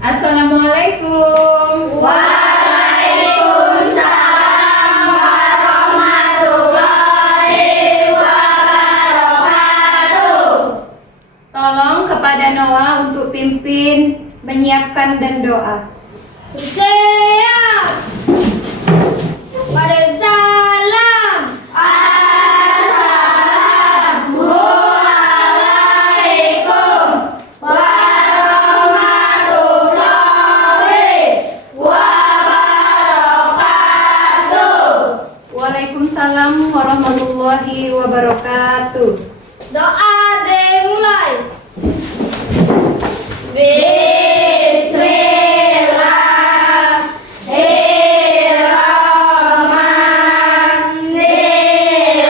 Assalamualaikum. Waalaikumsalam warahmatullahi wabarakatuh. Tolong kepada Noah untuk pimpin, menyiapkan dan doa. Siap. Waalaikumsalam. Assalamualaikum warahmatullahi wabarakatuh. Waalaikumsalam warahmatullahi wabarakatuh. Doa dimulai.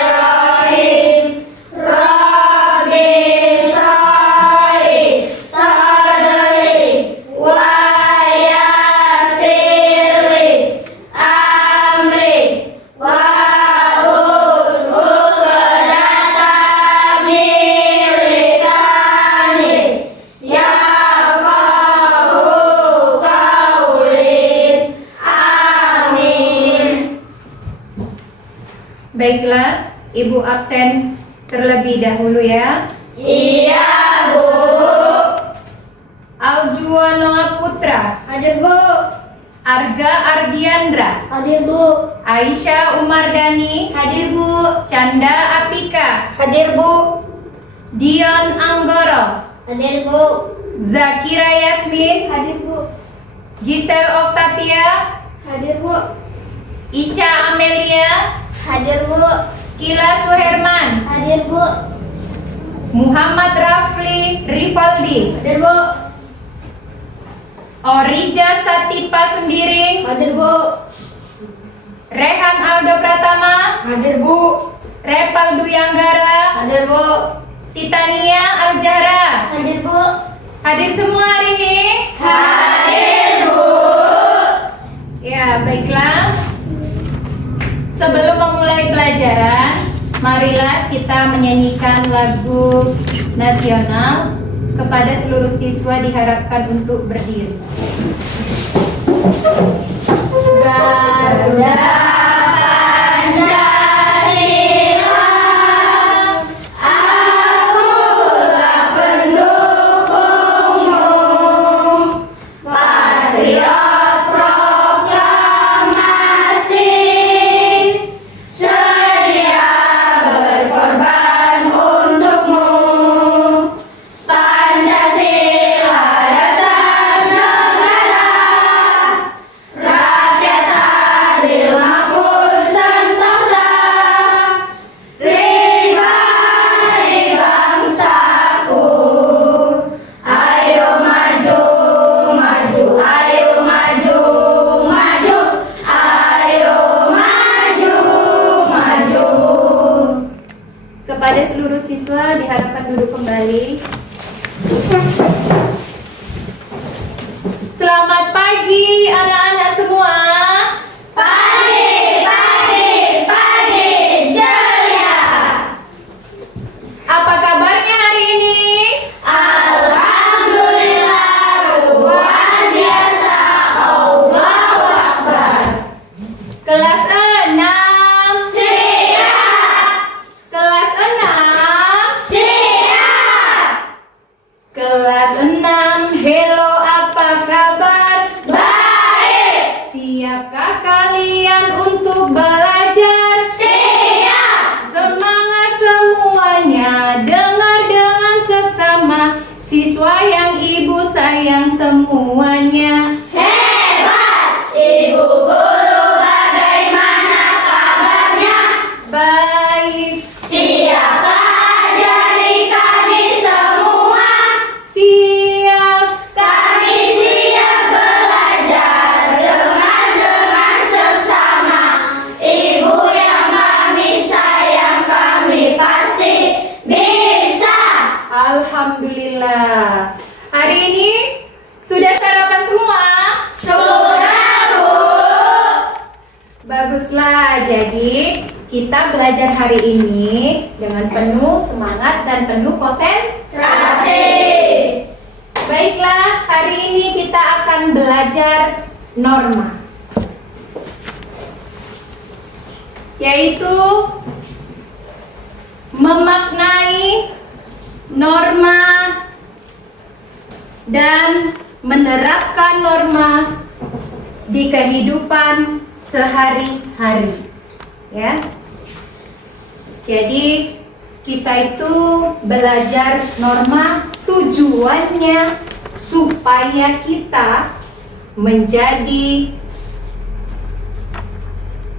Bismillahirrahmanirrahim. Rabbi sholli sadri wa yassirli amri wahlul 'uqdatam min lisani yafqahu qawli. Amin. Baiklah, Ibu absen terlebih dahulu ya. Iya, Bu. Aljua Noah Putra, Hadir, Bu. Arga Ardiandra, Hadir, Bu. Aisyah Umardani, Hadir, Bu. Canda Apika, Hadir, Bu. Dion Anggoro, Hadir, Bu. Zakira Yasmin, Hadir, Bu. Gisel Octavia, Hadir, Bu. Ica Amelia, Hadir, Bu. Kila Suherman, Hadir, Bu. Muhammad Rafli Rivaldi, Hadir, Bu. Orija Satipa Sembiring, Hadir, Bu. Rehan Aldo Pratama, Hadir, Bu. Repal Duyanggara, Hadir, Bu. Titania Aljahra. Hadir, Bu. Hadir semua hari ini? Hadir, Bu. Ya, baiklah. Sebelum memulai pelajaran, marilah kita menyanyikan lagu nasional. Kepada seluruh siswa diharapkan untuk berdiri. Garuda Pancasila, akulah pendukungmu, patriot proklamasi, sedia berkorban untukmu. Pancasila dasar negara, rakyat adil makmur sentosa, pribadi bangsaku. Ayo maju, maju, ayo maju, maju, ayo maju, maju. Kepada seluruh siswa diharapkan duduk kembali. Selamat pagi anak-anak semua. Pagi, pagi, pagi, jaya. Apa kabarnya hari ini? Alhamdulillah, luar biasa. Allahu Akbar. Kelas 6. Siap, Kelas 6. siap. Kelas 6. Hello, apa kabar? Baik, Siapkah kalian untuk belajar? siap. Semangat semuanya, dengar dengan seksama. Siswa yang ibu sayang semuanya. Hebat, Ibu Guru, bagaimana kabarnya? Baik, Siapa jadi kami semua? siap. Kami siap belajar dengan seksama. Ibu yang kami sayang, kami pasti bisa. Alhamdulillah. Hari ini sudah sarapan semua? Sudah, Bu. Baguslah. Jadi kita belajar hari ini dengan penuh semangat dan penuh konsentrasi. Terasi. Baiklah, hari ini kita akan belajar norma, yaitu memaknai norma dan menerapkan norma di kehidupan sehari-hari, ya. Jadi kita itu belajar norma, tujuannya supaya kita menjadi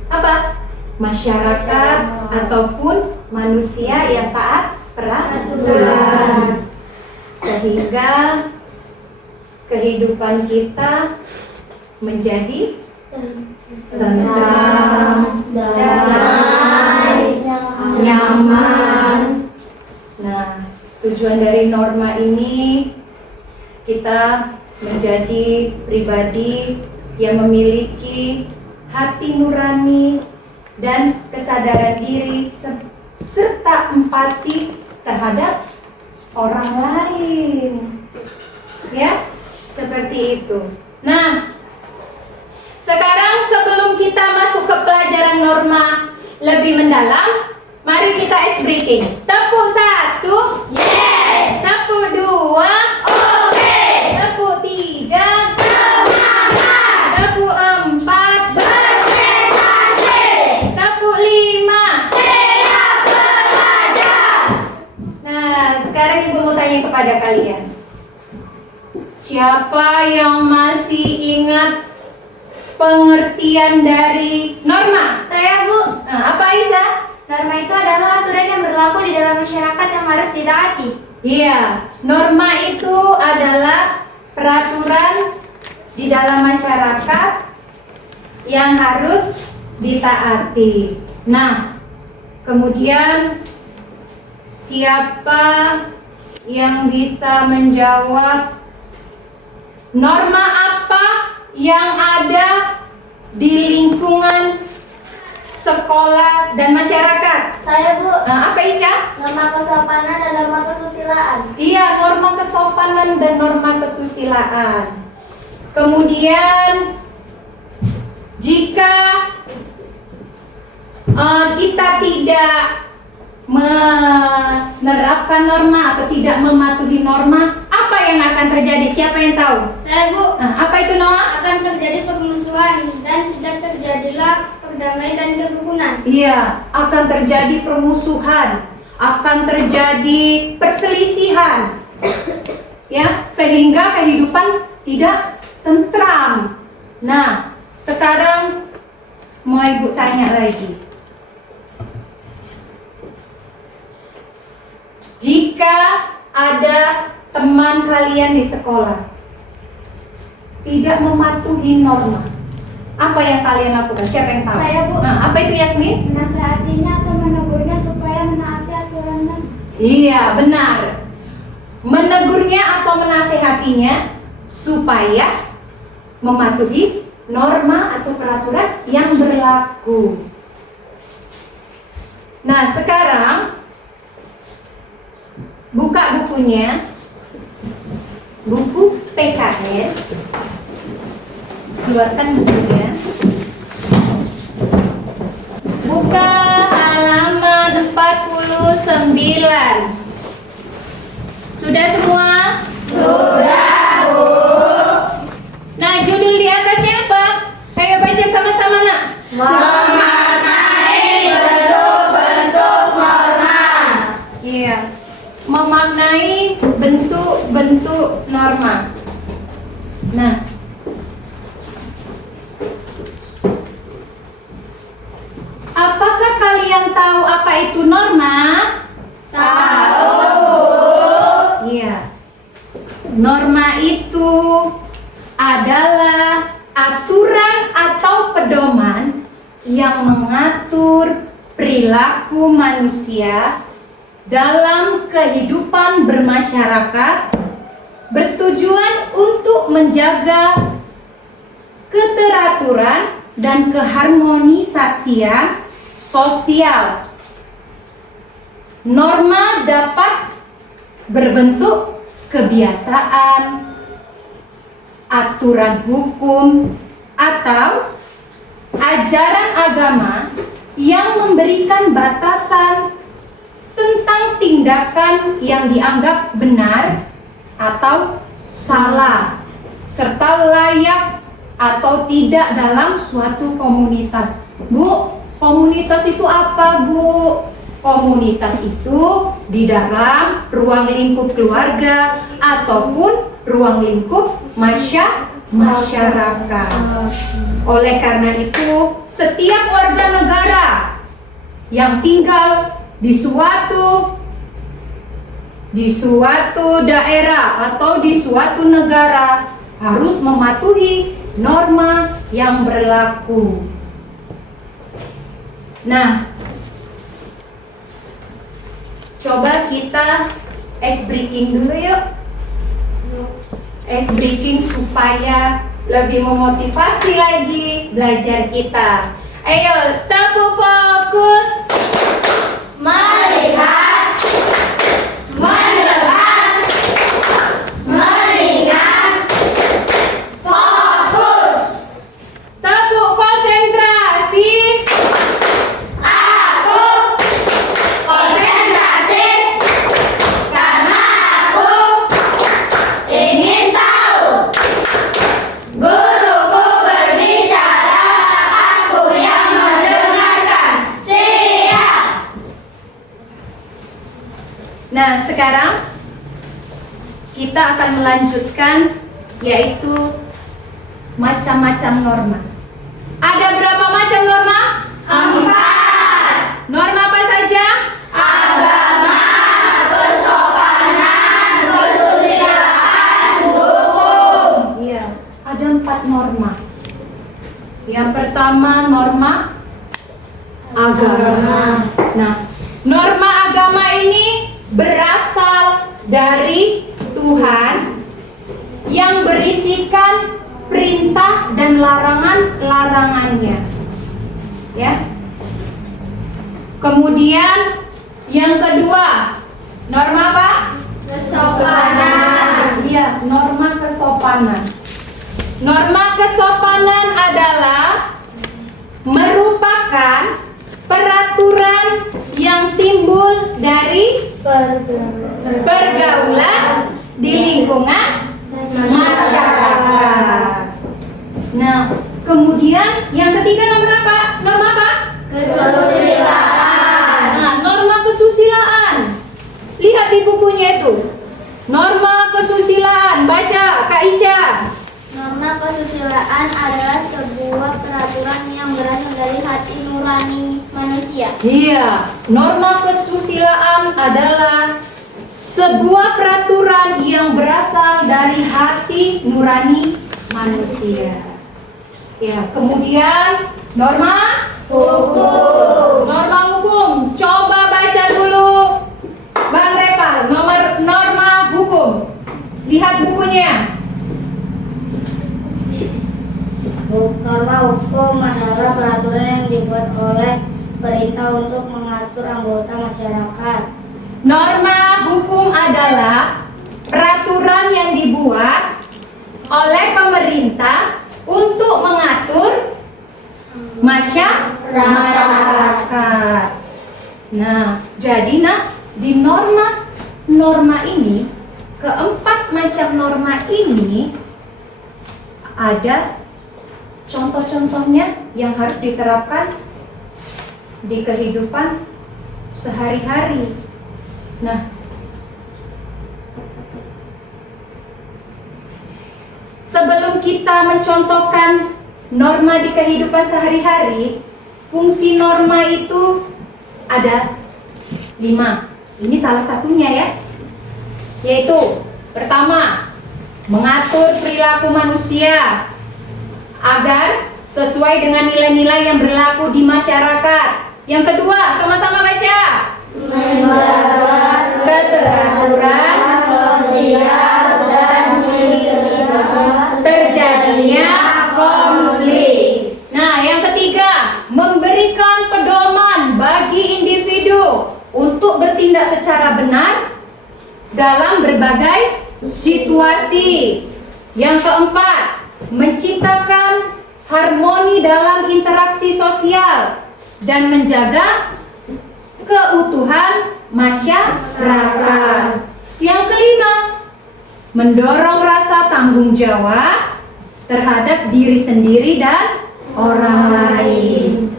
apa? Masyarakat ataupun manusia yang taat peraturan, sehingga kehidupan kita menjadi tentram, damai, nyaman. Nah, tujuan dari norma ini kita menjadi pribadi yang memiliki hati nurani dan kesadaran diri serta empati terhadap orang lain. Ya, seperti itu. Nah, sekarang sebelum kita masuk ke pelajaran norma lebih mendalam, mari kita ice breaking. Tepuk 1. Yes. Tepuk 2. Oke. Tepuk 3. Semangat. Tepuk 4. Berprestasi. Tepuk 5. Siap belajar. Nah, sekarang Ibu mau tanya kepada kalian. Siapa yang masih ingat pengertian dari norma? Saya, Bu. Nah, apa Aisyah? Norma itu adalah aturan yang berlaku di dalam masyarakat yang harus ditaati. Iya, norma itu adalah peraturan di dalam masyarakat yang harus ditaati. Nah, kemudian siapa yang bisa menjawab norma apa yang ada di lingkungan sekolah dan masyarakat? Saya, Bu. Nah, apa Ica? Norma kesopanan dan norma kesusilaan. Iya, norma kesopanan dan norma kesusilaan. Kemudian jika kita tidak menerapkan norma atau tidak mematuhi norma, apa yang akan terjadi? Siapa yang tahu? Saya, Bu. Nah, apa itu Noah? Akan terjadi permusuhan dan tidak terjadilah perdamaian dan kerukunan. Iya, akan terjadi permusuhan, akan terjadi perselisihan, ya, sehingga kehidupan tidak tentram. Nah, sekarang mau Ibu tanya lagi. Jika ada teman kalian di sekolah tidak mematuhi norma, apa yang kalian lakukan? Siapa yang tahu? Saya, Bu. Nah, apa itu Yasmin? Menasihatinya atau menegurnya supaya menaati aturan. Iya, benar. Menegurnya atau menasehatinya supaya mematuhi norma atau peraturan yang berlaku. Nah, sekarang buka bukunya, buku PKN, keluarkan bukunya, buka halaman 49. Sudah semua? Sudah, Bu. Nah, judul di atasnya apa? Ayo baca sama-sama, Nak. Memaknai bentuk-bentuk norma. Iya. Memaknai bentuk-bentuk norma. Nah, apakah kalian tahu apa itu norma? Tahu, Bu. Iya. Norma itu adalah aturan atau pedoman yang mengatur perilaku manusia dalam kehidupan bermasyarakat, bertujuan untuk menjaga keteraturan dan keharmonisasian sosial. Norma dapat berbentuk kebiasaan, aturan hukum, atau ajaran agama yang memberikan batasan tentang tindakan yang dianggap benar atau salah, serta layak atau tidak dalam suatu komunitas. Bu, komunitas itu apa, Bu? Komunitas itu di dalam ruang lingkup keluarga ataupun ruang lingkup masyarakat. Oleh karena itu, setiap warga negara yang tinggal di suatu daerah atau di suatu negara harus mematuhi norma yang berlaku. Nah, coba kita ice breaking dulu yuk. Ice breaking supaya lebih memotivasi lagi belajar kita. Ayo, tepuk fokus. Melihat, mendengar, mengingat, fokus. Tepuk konsentrasi. Aku konsentrasi karena aku ingin tahu. Guruku berbicara, aku yang mendengarkan. Siap. Nah, sekarang kita akan melanjutkan, yaitu macam-macam norma. Ada berapa macam norma? 4. Norma apa saja? Agama, kesopanan, kesusilaan, hukum. Iya, ada 4 norma. Yang pertama norma agama. Nah, norma agama ini berasal dari Tuhan yang berisikan perintah dan larangannya. Ya. Kemudian yang kedua, norma apa? Kesopanan. Iya, norma kesopanan. Norma kesopanan adalah merupakan peraturan yang timbul dari pergaulan di lingkungan masyarakat. Nah, kemudian yang ketiga nomor apa? Norma apa? Kesusilaan. Nah, norma kesusilaan. Lihat di bukunya itu. Norma kesusilaan. Baca, Kak Ica. Norma kesusilaan adalah sebuah peraturan yang berasal dari hati nurani manusia. Iya, norma kesusilaan adalah sebuah peraturan yang berasal dari hati nurani manusia. Ya, kemudian norma Hukum. Norma hukum. Coba baca dulu, Bang Repal, norma hukum. Lihat bukunya. Norma hukum adalah peraturan yang dibuat oleh perintah untuk mengatur anggota masyarakat. Norma hukum adalah peraturan yang dibuat oleh pemerintah untuk mengatur masyarakat. Nah, jadi di norma ini, keempat macam norma ini ada contoh-contohnya yang harus diterapkan di kehidupan sehari-hari. Nah, sebelum kita mencontohkan norma di kehidupan sehari-hari, fungsi norma itu ada 5. Ini salah satunya ya, yaitu pertama, mengatur perilaku manusia agar sesuai dengan nilai-nilai yang berlaku di masyarakat. Yang kedua, sama-sama baca. Menjaga Keteraturan sosial dan mencegah terjadinya konflik. Nah, yang ketiga, memberikan pedoman bagi individu untuk bertindak secara benar dalam berbagai situasi. Yang keempat, menciptakan harmoni dalam interaksi sosial dan menjaga keutuhan masyarakat. Yang kelima, mendorong rasa tanggung jawab terhadap diri sendiri dan orang lain.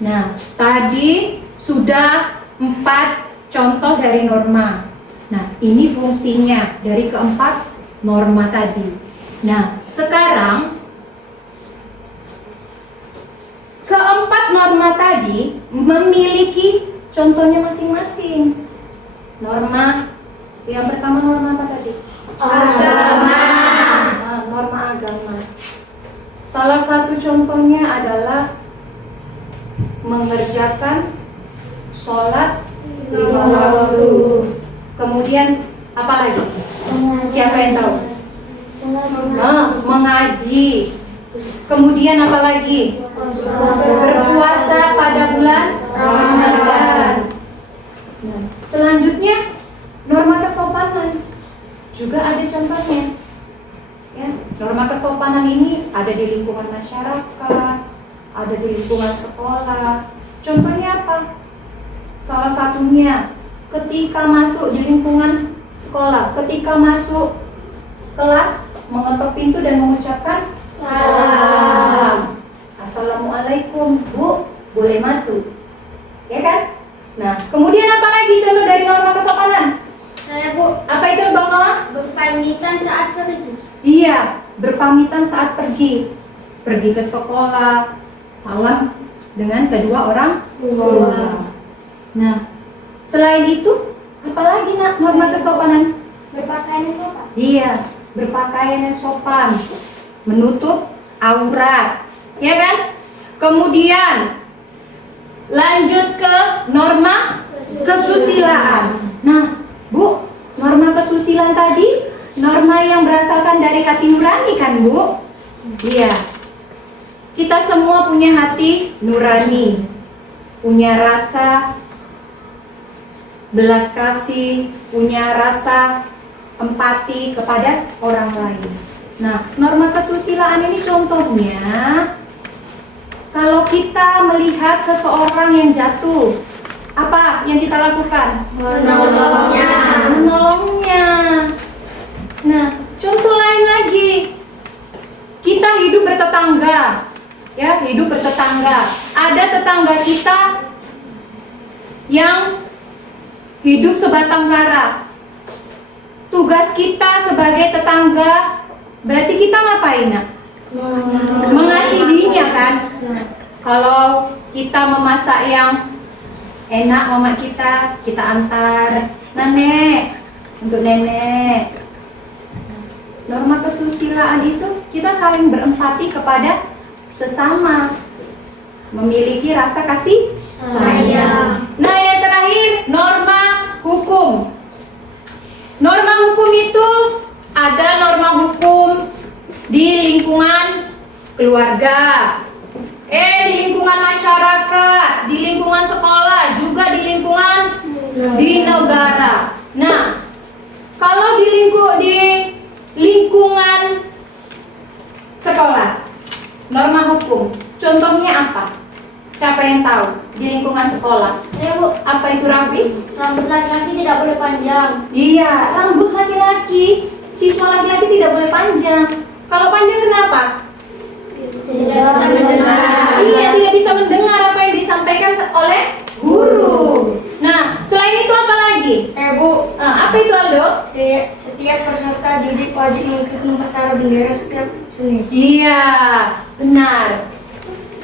Nah, tadi sudah 4 contoh dari norma. Nah, ini fungsinya dari keempat norma tadi. Nah, sekarang keempat norma tadi memiliki contohnya masing-masing. Norma yang pertama, norma apa tadi? Agama. Nah, norma agama. Salah satu contohnya adalah mengerjakan sholat 5 waktu. Kemudian apa lagi? Siapa yang tahu? Mengaji. Kemudian apa lagi? Berpuasa pada bulan Ramadan. Nah, selanjutnya norma kesopanan juga ada contohnya. Ya, norma kesopanan ini ada di lingkungan masyarakat, ada di lingkungan sekolah. Contohnya apa? Salah satunya ketika masuk di lingkungan sekolah, ketika masuk kelas mengetok pintu dan mengucapkan salam. Assalamualaikum, Bu, boleh masuk. Ya kan? Nah, kemudian apa lagi contoh dari norma kesopanan? Saya, Bu, Apa itu, Bang Noah? berpamitan saat pergi. Iya, berpamitan saat pergi. Pergi ke sekolah, salam dengan kedua orang tua. Nah, selain itu, apa lagi nak norma kesopanan? Berpakaian sopan. Iya, berpakaian yang sopan, menutup aurat, ya kan? Kemudian lanjut ke norma kesusilaan. Nah, Bu, norma kesusilaan tadi norma yang berasalkan dari hati nurani kan, Bu? Iya. Kita semua punya hati nurani, punya rasa belas kasih, punya rasa empati kepada orang lain. Nah, norma kesusilaan ini contohnya kalau kita melihat seseorang yang jatuh, apa yang kita lakukan? Menolongnya. Menolongnya. Nah, contoh lain lagi. Kita hidup bertetangga. Ya, hidup bertetangga. Ada tetangga kita yang hidup sebatang kara. Tugas kita sebagai tetangga berarti kita ngapain, nak? Mengasihinya kan? Kalau kita memasak yang enak mama kita antar nenek untuk nenek. Norma kesusilaan itu kita saling berempati kepada sesama, memiliki rasa kasih Sayang. Nah, yang terakhir norma hukum. Norma hukum itu ada norma hukum di lingkungan keluarga, di lingkungan masyarakat, di lingkungan sekolah, juga di lingkungan di negara. Nah, kalau di lingkungan sekolah, norma hukum, contohnya apa? Siapa yang tahu? Di lingkungan sekolah. Saya, Bu, Apa itu, Raffi? rambut laki-laki tidak boleh panjang. Iya, rambut laki-laki, siswa laki-laki tidak boleh panjang. Kalau panjang kenapa? Tidak bisa mendengar. Iya, tidak bisa mendengar apa yang disampaikan oleh guru. Nah, selain itu apa lagi? Bu, Apa itu, Aldo? setiap peserta didik wajib mengikuti upacara bendera setiap Senin. Iya, benar.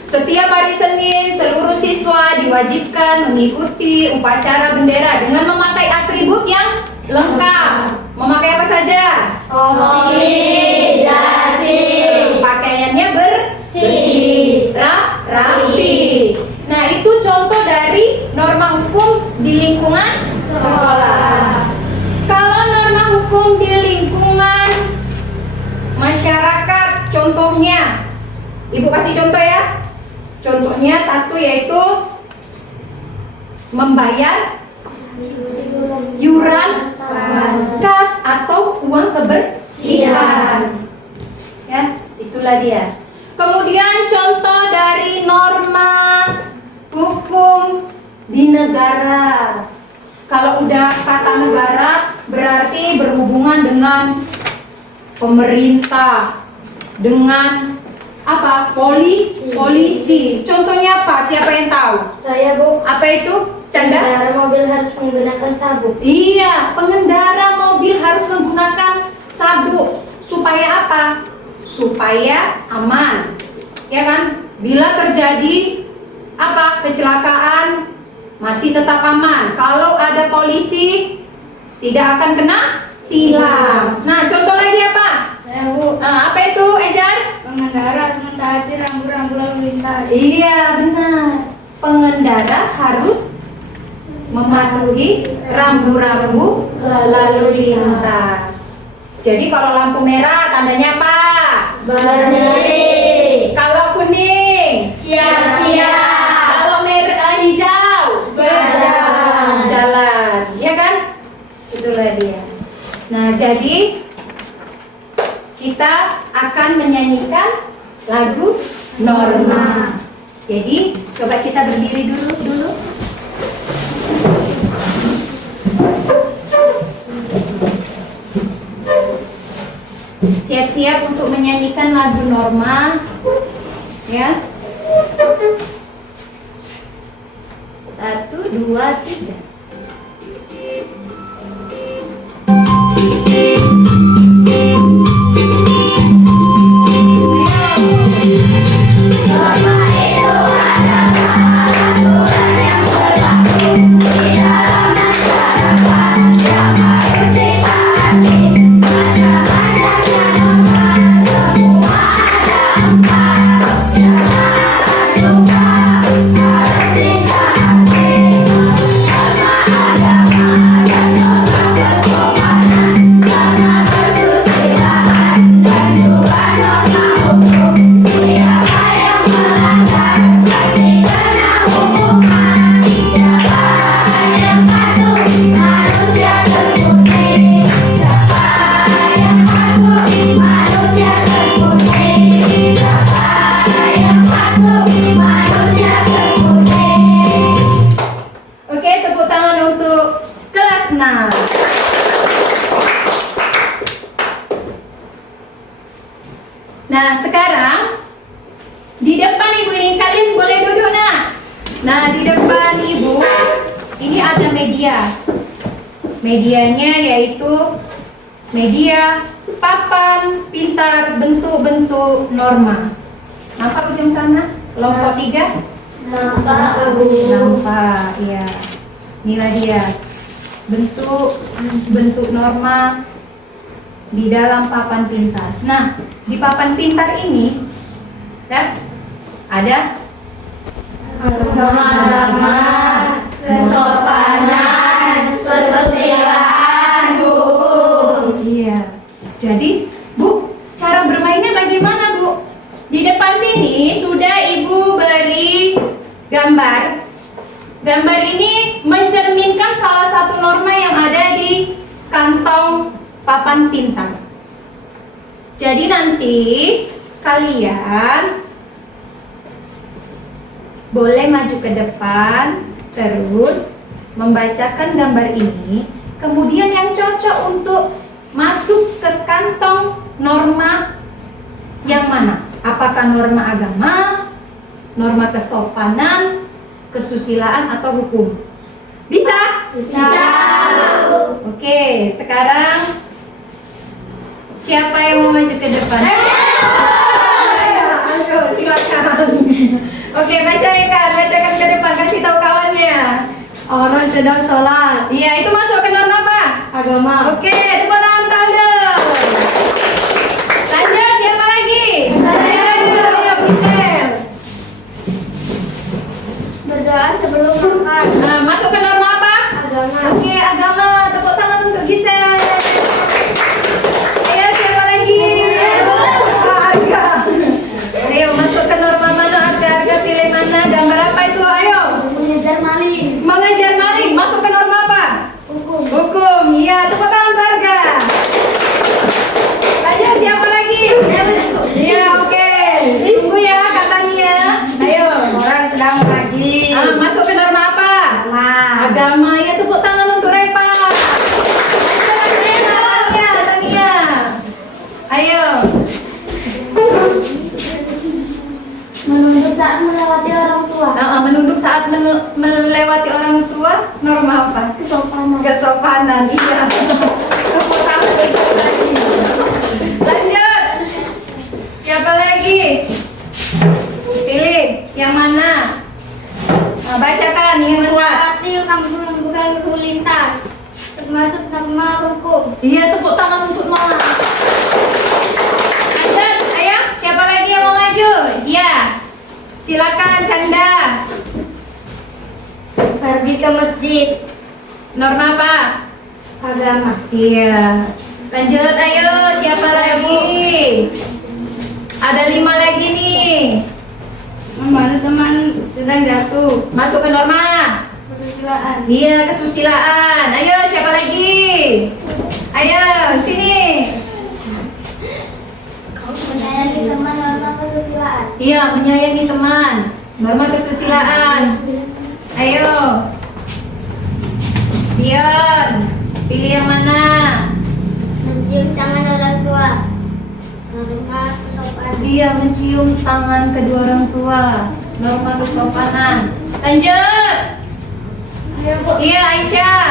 Setiap hari Senin, seluruh siswa diwajibkan mengikuti upacara bendera dengan memakai atribut yang lengkap. Memakai apa saja? Topi, dasi, Pakaiannya bersih, rapi. Nah, itu contoh dari norma hukum di lingkungan sekolah. Kalau norma hukum di lingkungan masyarakat, contohnya, Ibu kasih contoh ya. Contohnya satu yaitu membayar iuran kas atau uang kebersihan. Itulah dia. Kemudian contoh dari norma hukum di negara. Kalau udah kata negara berarti berhubungan dengan pemerintah, dengan apa? Polisi. Contohnya apa? Siapa yang tahu? Saya, Bu. Apa itu? Canda? Pengendara mobil harus menggunakan sabuk. Iya, pengendara mobil harus menggunakan sabuk. Supaya apa? Supaya aman. Ya kan? Bila terjadi apa? Kecelakaan masih tetap aman. Kalau ada polisi tidak akan kena tilang. Nah, contoh lagi apa? Saya, Bu. Apa itu, Ejar? Pengendara harus mentaati rambu-rambu lalu lintas. Iya, benar. Pengendara harus mematuhi rambu-rambu lalu lintas. Jadi kalau lampu merah tandanya apa? Berhenti. Kalau kuning, Siap-siap. kalau merah hijau, Jalan. jalan, ya kan? Itulah dia. Nah, jadi kita akan menyanyikan lagu Norma. Jadi coba kita berdiri dulu. Siap-siap untuk menyanyikan lagu Norma, ya. 1, 2, 3. Oke, tepuk tangan untuk kelas 6. Nah, sekarang di depan ibu ini kalian boleh duduk, nak. Nah, di depan ibu ini ada media. Medianya yaitu media papan pintar bentuk-bentuk norma. Nampak ujung sana? Kelompok 3? Nampak, Bu. Nampak, ya. Inilah dia bentuk norma di dalam papan pintar. Nah, di papan pintar ini ya, ada Norma, kesopanan, kesusilaan, hukum. Iya. Jadi, Bu, cara bermainnya bagaimana, Bu? Di depan sini sudah Ibu beri gambar. Gambar ini mencerminkan salah satu norma yang ada di kantong papan pintar. Jadi nanti kalian boleh maju ke depan, terus membacakan gambar ini. Kemudian yang cocok untuk masuk ke kantong norma yang mana? Apakah norma agama, norma kesopanan, kesusilaan, atau hukum? Bisa? Bisa. Oke, sekarang siapa yang mau maju ke depan? Ayo, silakan. Oke, bacakan ke depan, kasih tahu kawannya. Orang sedang sholat. Iya, itu masuk ke norma apa? Agama. Oke, tepuk tangan Taldo. Lanjut, siapa lagi? Saya. Ayo, Gisel. Berdoa sebelum makan. Nah, masuk ke norma apa? Agama. Oke, agama. Tepuk tangan untuk Gisel. Ayo, siapa lagi? Arga. Ayo, masuk ke norma mana? Arga pilih mana? Gambar apa itu? Ayo. Mengejar maling. Mengejar maling. Masuk ke norma apa? Hukum. Hukum. Iya, tepuk tangan untuk Arga. saat melewati orang tua, norma apa? Kesopanan. Kesopanan, iya. Tepuk tangan untuk lagi. Lanjut. Siapa lagi? Pilih yang mana? Nah, bacakan yang kuat. Mentaati kamu bukan guru lintas, termasuk norma hukum. Iya, tepuk tangan untuk Mama. Lanjut, ayo. Siapa lagi yang mau maju? Iya. Silakan, Canda. Pergi ke masjid. Norma apa? Agama. Iya. Lanjut, ayo. Siapa lagi? Ada 5 lagi nih. Membantu teman sedang jatuh. Masuk ke norma. Kesusilaan. Iya, kesusilaan. Ayo, siapa lagi? Ayo, sini. Menyayangi teman norma kesusilaan. Iya, menyayangi teman. Norma kesusilaan. Ayo. Dion, pilih yang mana? Mencium tangan orang tua. Norma kesopanan. Iya, mencium tangan kedua orang tua. Norma kesopanan. Lanjut. Ayo Bu. Iya, Aisyah.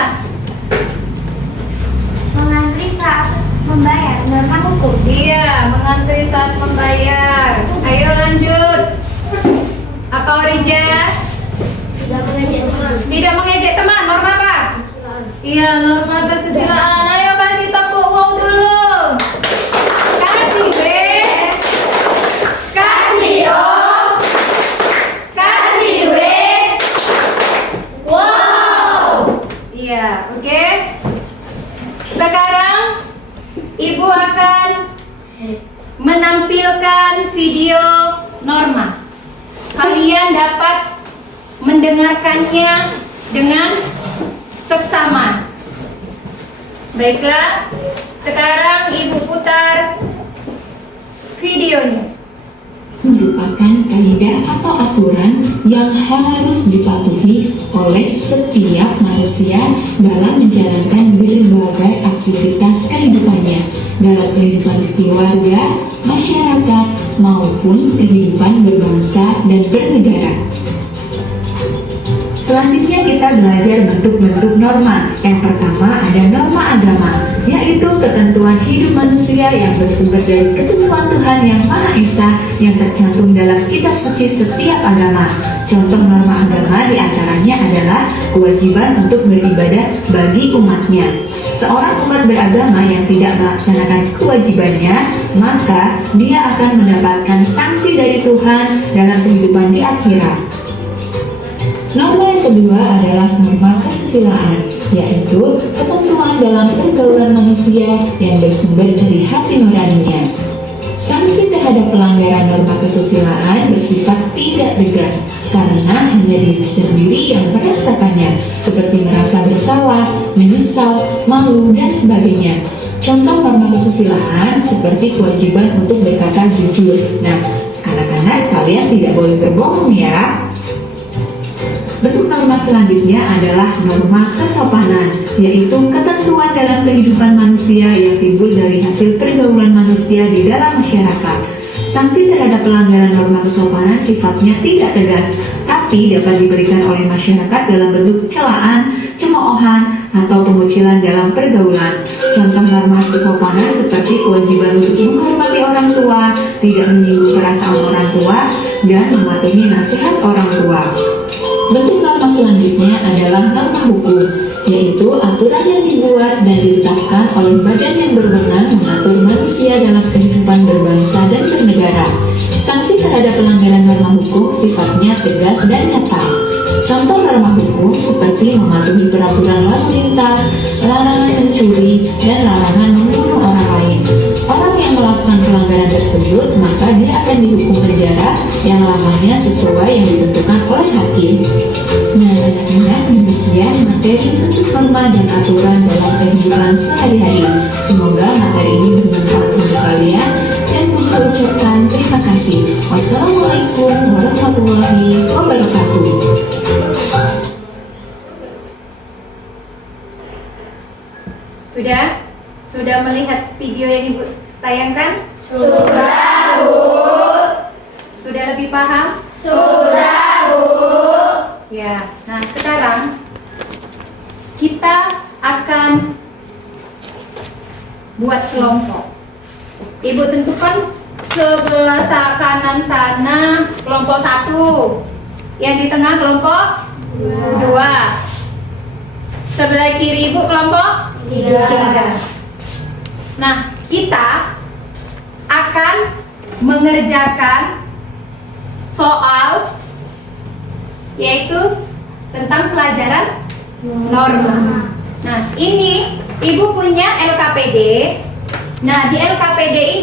Mengantri saat membayar. Norma hukum. Iya, mengantri saat membayar. Ayo lanjut. Apa Orija? Tidak mengejek teman. Tidak mengejek teman. Norma apa? Iya, norma kesusilaan. Ayo kasih tepuk wow dulu. Kasih B. Kasih O. Kasih W. Wow. Iya, oke. Sekarang Ibu akan menampilkan video Norma. Kalian dapat mendengarkannya dengan seksama. Baiklah, sekarang Ibu putar videonya. Merupakan kaidah atau aturan yang harus dipatuhi oleh setiap manusia dalam menjalankan berbagai aktivitas kehidupannya, dalam kehidupan keluarga, masyarakat, maupun kehidupan berbangsa dan bernegara. Selanjutnya kita belajar bentuk-bentuk norma. Yang pertama ada norma agama, yaitu ketentuan hidup manusia yang bersumber dari ketentuan Tuhan Yang Maha Esa yang tercantum dalam kitab suci setiap agama. Contoh norma agama diantaranya adalah kewajiban untuk beribadah bagi umatnya. Seorang umat beragama yang tidak melaksanakan kewajibannya, maka dia akan mendapatkan sanksi dari Tuhan dalam kehidupan di akhirat. Norma yang kedua adalah norma kesusilaan, yaitu ketentuan dalam pergaulan manusia yang bersumber dari hati nuraninya. Sanksi terhadap pelanggaran norma kesusilaan bersifat tidak tegas, karena hanya diri sendiri yang merasakannya, seperti merasa bersalah, menyesal, malu, dan sebagainya. Contoh norma kesusilaan seperti kewajiban untuk berkata jujur. Nah, anak-anak, kalian tidak boleh berbohong ya. Bentuk norma selanjutnya adalah norma kesopanan, yaitu ketentuan dalam kehidupan manusia yang timbul dari hasil pergaulan manusia di dalam masyarakat. Sanksi terhadap pelanggaran norma kesopanan sifatnya tidak tegas, tapi dapat diberikan oleh masyarakat dalam bentuk celaan, cemoohan, atau pengucilan dalam pergaulan. Contoh norma kesopanan seperti kewajiban untuk menghormati orang tua, tidak menyinggung perasaan orang tua, dan mematuhi nasihat orang tua. Bentuk norma selanjutnya adalah norma hukum, yaitu aturan yang dibuat dan ditetapkan oleh badan yang berwenang mengatur manusia dalam kehidupan berbangsa dan bernegara. Sanksi terhadap pelanggaran norma hukum sifatnya tegas dan nyata. Contoh norma hukum seperti mematuhi peraturan lalu lintas, larangan mencuri, dan larangan membunuh orang lain. Orang yang melakukan pelanggaran tersebut maka dia akan dihukum penjara yang lamanya sesuai yang ditentukan oleh hakim. Nah, anak-anak, demikian materi bentuk norma dan aturan dalam kehidupan sehari-hari. Semoga materi ini bermanfaat untuk kalian dan kami ucapkan terima kasih. Wassalamualaikum warahmatullahi wabarakatuh. Sudah melihat video yang Ibu tayangkan? Sudah, Bu. Sudah lebih paham? Sudah, Bu. Ya, nah sekarang kita akan buat kelompok. Ibu tentukan sebelah kanan sana kelompok 1, yang di tengah kelompok 2, sebelah kiri ibu kelompok 3. Nah, kita akan mengerjakan soal yaitu tentang pelajaran norma. Nah, ini ibu punya LKPD. Nah, di LKPD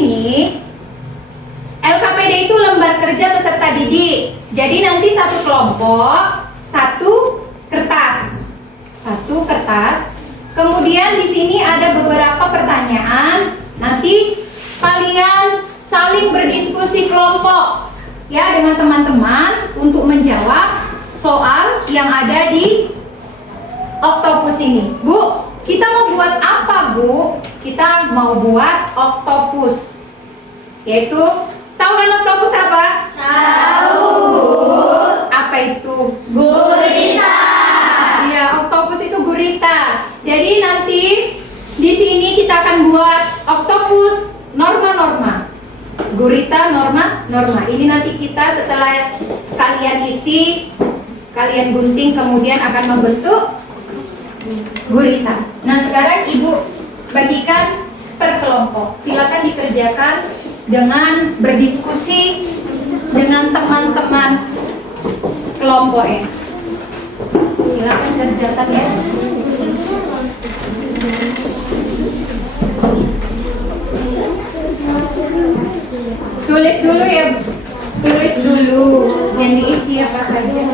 itu lembar kerja peserta didik. Jadi nanti satu kelompok, satu kertas. Kemudian di sini ada beberapa pertanyaan. Nanti kalian saling berdiskusi kelompok ya dengan teman-teman untuk menjawab soal yang ada di oktopus ini. Bu, kita mau buat apa, Bu? Kita mau buat oktopus. Yaitu, tahu kan oktopus apa? Tahu, Bu. Apa itu? Gurita. Iya, oktopus itu gurita. Jadi nanti di sini kita akan buat oktopus norma-norma. Gurita norma-norma. Ini nanti kita setelah kalian isi, kalian gunting, kemudian akan membentuk gurita. Nah, sekarang Ibu bagikan per kelompok. Silakan dikerjakan dengan berdiskusi dengan teman-teman kelompoknya. Silakan kerjakan ya. Tulis dulu ya. Tulis dulu yang diisi apa saja.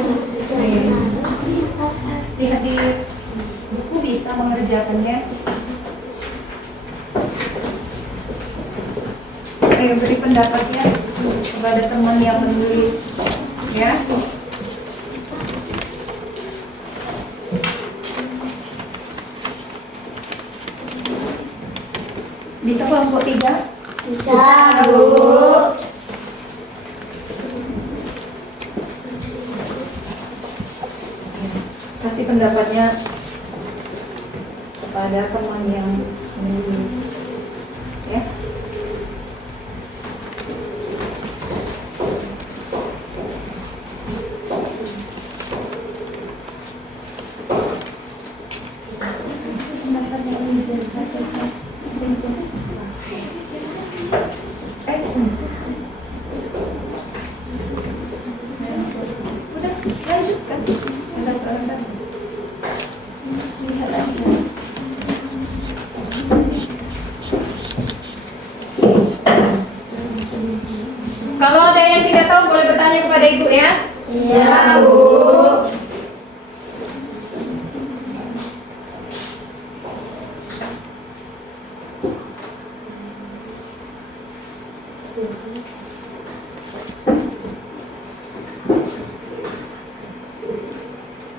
Lihat di buku bisa mengerjakannya. Ayo beri pendapatnya kepada teman yang menulis ya. Bisa kelompok 3? Bisa, Bu. Kasih pendapatnya kepada teman yang menulis ya. Udah, lanjutkan. Lihat aja. Kalau ada yang tidak tahu boleh bertanya kepada Ibu ya. Iya, Bu.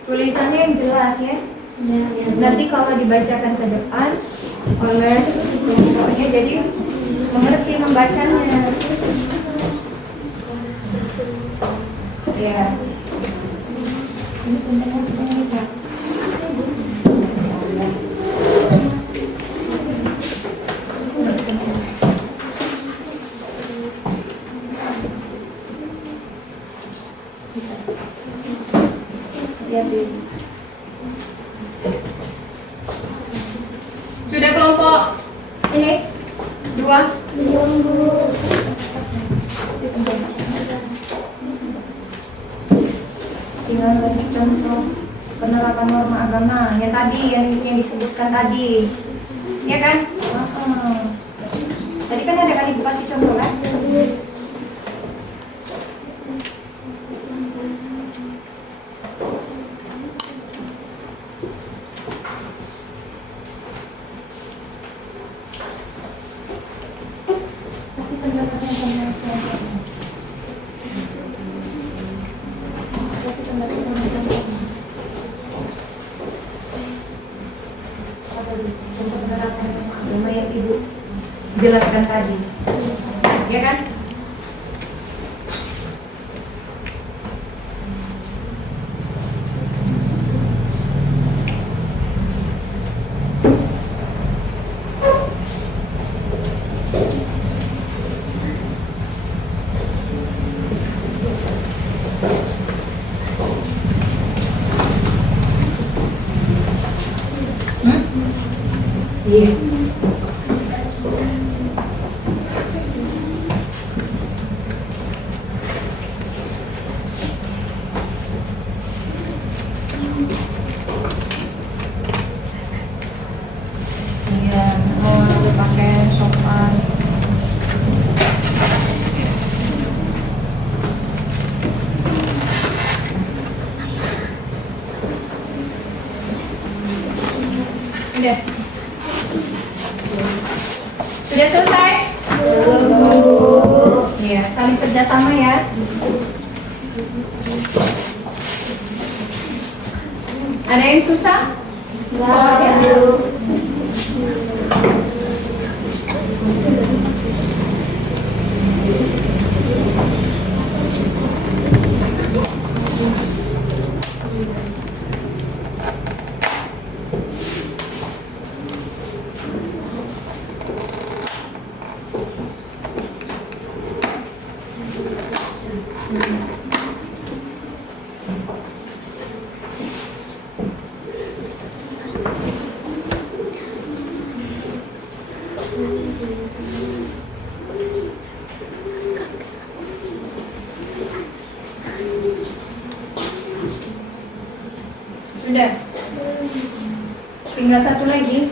Tulisannya yang jelas ya. Nanti kalau dibacakan ke depan oleh kelompoknya jadi mengerti membacanya. Ya. Ini pendengar semua. Bisa. Lihat dulu. Sudah kelompok ini 2. Tinggal bagi contoh penerapan norma agama yang tadi yang disebutkan tadi, ya kan? Tadi kan ada kali kasih contoh kan? Kasih pendapat yang benar. Kasih pendapat yang benar. Apa itu? Contoh penerapan agama yang Ibu jelaskan tadi, ya kan? Sudah. Sudah selesai? Iya, saling kerjasama ya. Ada yang susah? Soalnya. Sudah. Tinggal satu lagi.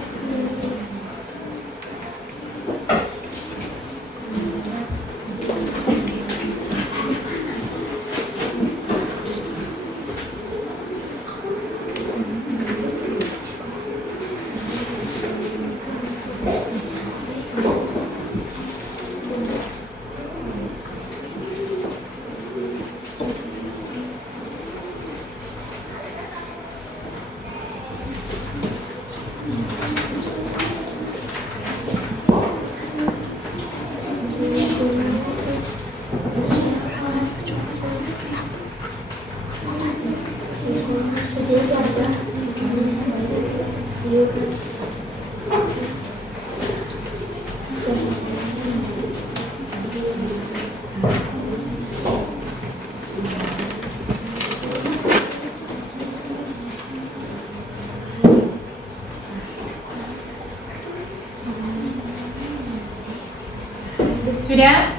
Sudah?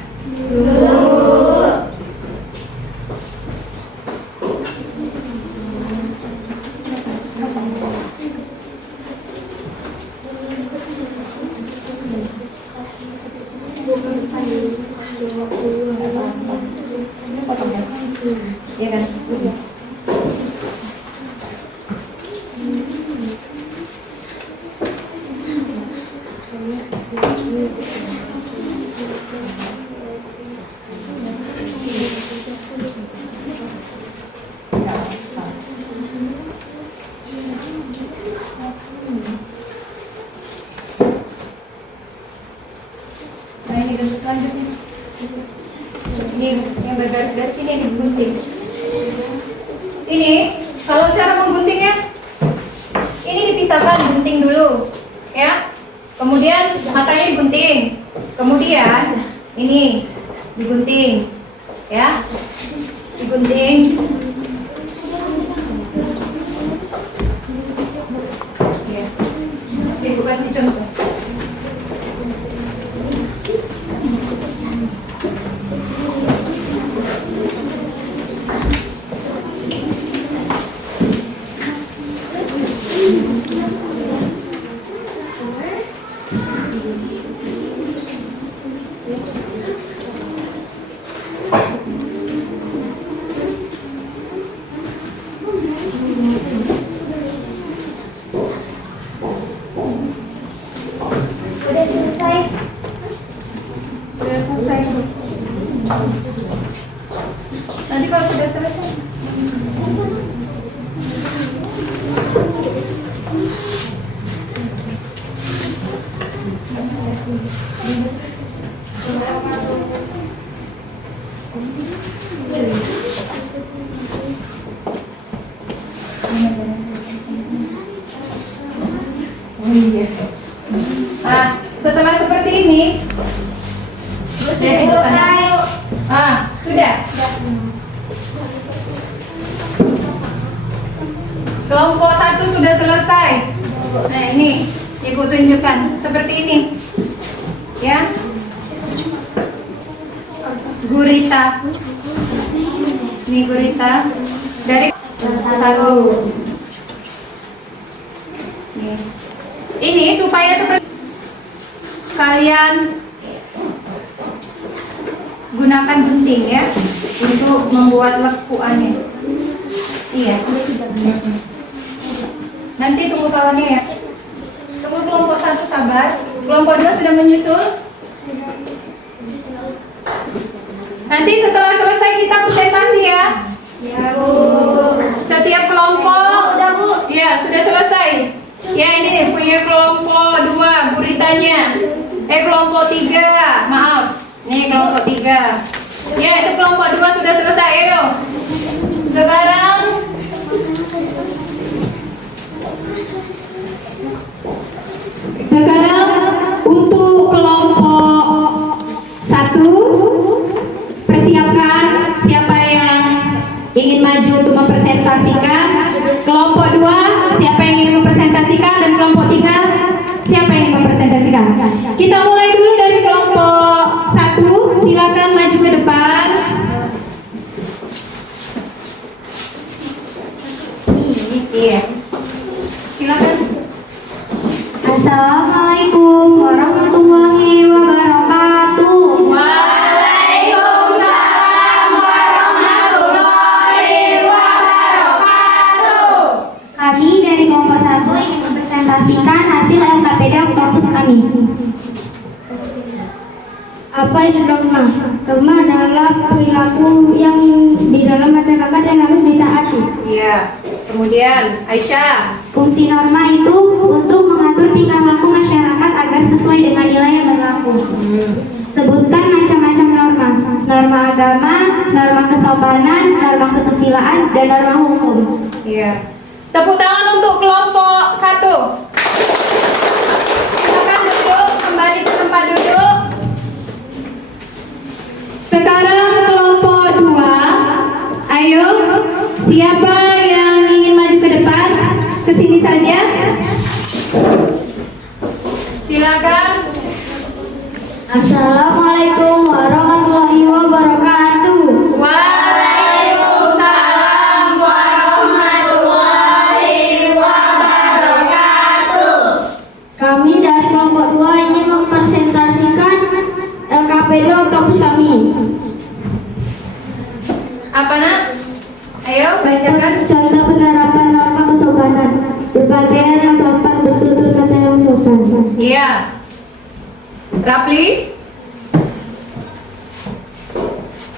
Iya kan? Nah ini bentuk selanjutnya. Ini yang bergaris-garis ini yang digunting. Ini kalau cara mengguntingnya, ini dipisahkan, gunting dulu, ya. Kemudian matanya digunting. Kemudian ini digunting, ya. Digunting. Ya. Ibu kasih contoh. Udah selesai. Sudah selesai. Nanti kalau sudah selesai. Oh iya. Nah, setelah seperti ini, Selesai. sudah. Kelompok 1 sudah selesai. Nah, ini Ibu tunjukkan seperti ini. Ya. Gurita. Ini gurita dari 1. Ini supaya seperti kalian gunakan gunting ya untuk membuat lekuannya. Iya. Nanti tunggu kawannya ya. Tunggu kelompok 1 sabar. Kelompok 2 sudah menyusul. Nanti setelah selesai kita presentasi ya. Setiap kelompok. Ya, sudah selesai. Ya, ini punya kelompok 2 guritanya. Kelompok 3, maaf. Nih kelompok 3. Ya, itu kelompok 2 sudah selesai. Ayo. Sekarang untuk kelompok 1, persiapkan siapa yang ingin maju untuk mempresentasikan. Kelompok 2, siapa yang ingin mempresentasikan, dan kelompok 3, siapa yang ingin mempresentasikan. Kita mulai dulu dari kelompok 1, silakan maju ke depan. Iya. Silakan. Assalamualaikum warahmatullahi wabarakatuh. Waalaikumsalam warahmatullahi wabarakatuh. Kami dari kelompok 1 ingin mempresentasikan hasil LKPD Oktopus kami. Apa itu dogma? Dogma adalah perilaku yang di dalam masyarakat yang harus ditaati. Iya. Kemudian Aisyah. Fungsi norma itu untuk mengatur tingkah laku masyarakat agar sesuai dengan nilai yang berlaku. Sebutkan macam-macam norma. Norma agama, norma kesopanan, norma kesusilaan, dan norma hukum. Iya. Tepuk tangan untuk kelompok 1. Silakan duduk, kembali ke tempat duduk. Sekarang kelompok 2. Ayo, siapa yang ingin maju ke depan? Ke sini saja. Silakan. Assalamualaikum warahmatullahi wabarakatuh. Waalaikumsalam warahmatullahi wabarakatuh. Kami dari kelompok 2 ingin mempresentasikan LKPD Oktopus kami. Apa nak? Ayo bacakan. Contoh penerapan norma kesopanan. Berpakaian yang sopan, bertutur kata yang sopan. Iya. Rapli.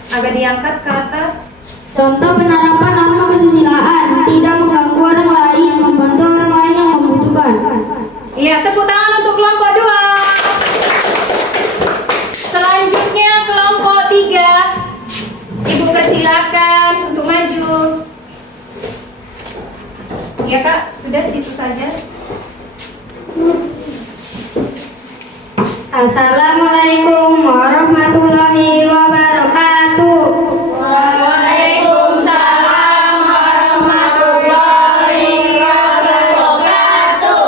Agak diangkat ke atas. Contoh penerapan norma kesusilaan. Tidak mengganggu orang lain, membantu orang lain yang membutuhkan. Iya, tepuk tangan untuk kelompok 2. Selanjutnya kelompok 3. Ibu persilakan untuk maju. Ya Kak, sudah situ saja. Assalamualaikum warahmatullahi wabarakatuh. Waalaikumsalam warahmatullahi wabarakatuh.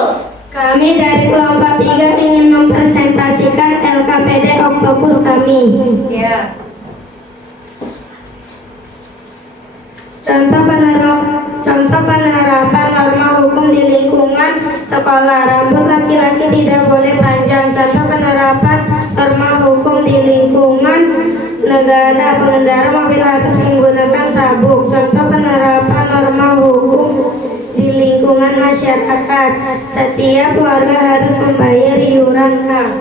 Kami dari kelompok 3 ingin mempresentasikan LKPD Oktopus kami. Ya. Contoh penerapan norma hukum di lingkungan sekolah. Rambut laki-laki tidak boleh panjang. Contoh penerapan norma hukum di lingkungan negara. Pengendara mobil harus menggunakan sabuk. Contoh penerapan norma hukum di lingkungan masyarakat. Setiap warga harus membayar iuran kas.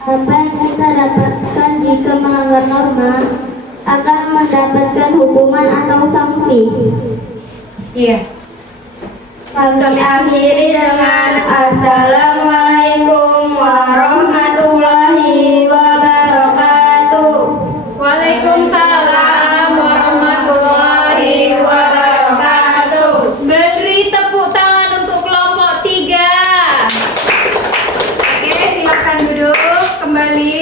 Apa yang kita dapatkan jika melanggar norma akan mendapatkan hukuman atau sanksi. Iya. Kami akhiri dengan Assalamualaikum warahmatullahi wabarakatuh. Waalaikumsalam warahmatullahi wabarakatuh. Beri tepuk tangan untuk kelompok 3. Oke, silakan duduk kembali.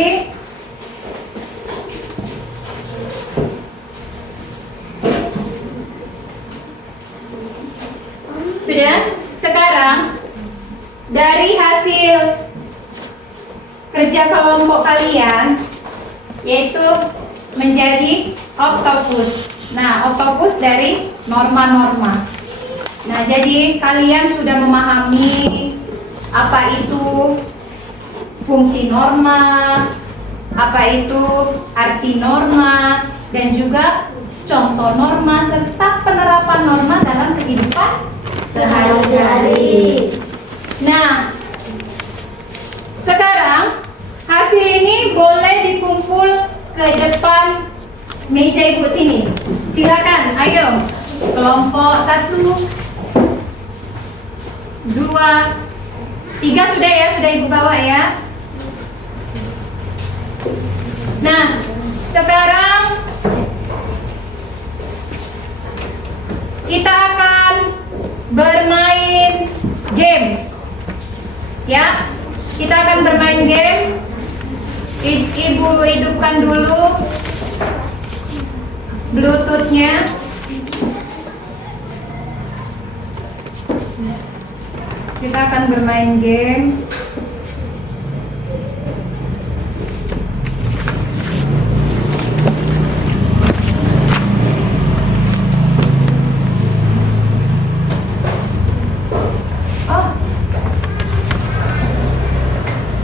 Sudah? Sekarang dari hasil kerja kelompok kalian yaitu menjadi oktopus. Nah, oktopus dari norma-norma. Nah, jadi kalian sudah memahami apa itu fungsi norma, apa itu arti norma, dan juga contoh norma serta penerapan norma dalam kehidupan sehari-hari. Nah, sekarang hasil ini boleh dikumpul ke depan meja ibu sini. Silakan, ayo. Kelompok 1, 2, 3 sudah ya, sudah ibu bawa ya. Nah, sekarang kita akan bermain game. Ya, kita akan bermain game. Ibu hidupkan dulu Bluetooth-nya. Kita akan bermain game.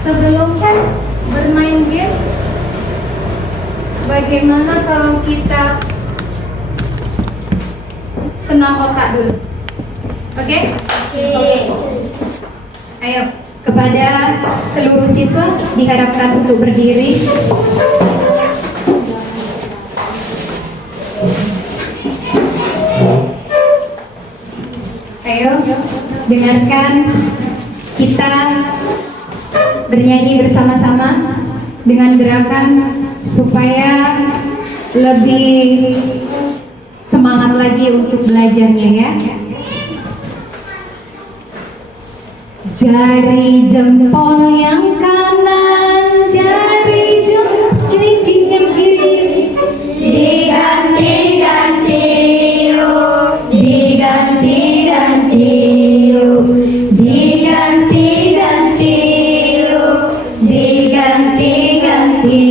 Sebelum bermain game, bagaimana kalau kita senam otak dulu? Oke? Ayo, kepada seluruh siswa diharapkan untuk berdiri. Ayo, dengarkan kita bernyanyi bersama-sama dengan gerakan supaya lebih semangat lagi untuk belajarnya ya. Jari jempol yang kanan, jari jempol yang kiri, diganti-ganti yuk, diganti-ganti yuk, diganti-ganti yuk, diganti-ganti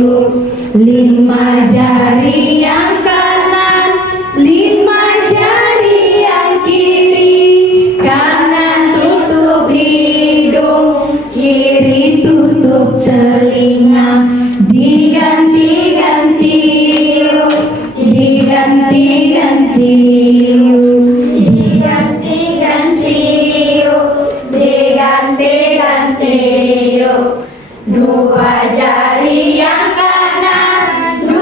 yuk. 5 jari yang kanan, 5 jari yang kiri, kanan tutup hidung, kiri tutup telinga, diganti-ganti yuk, diganti-ganti yuk, diganti-ganti yuk, diganti-ganti yuk. 2 jari yang kanan, 2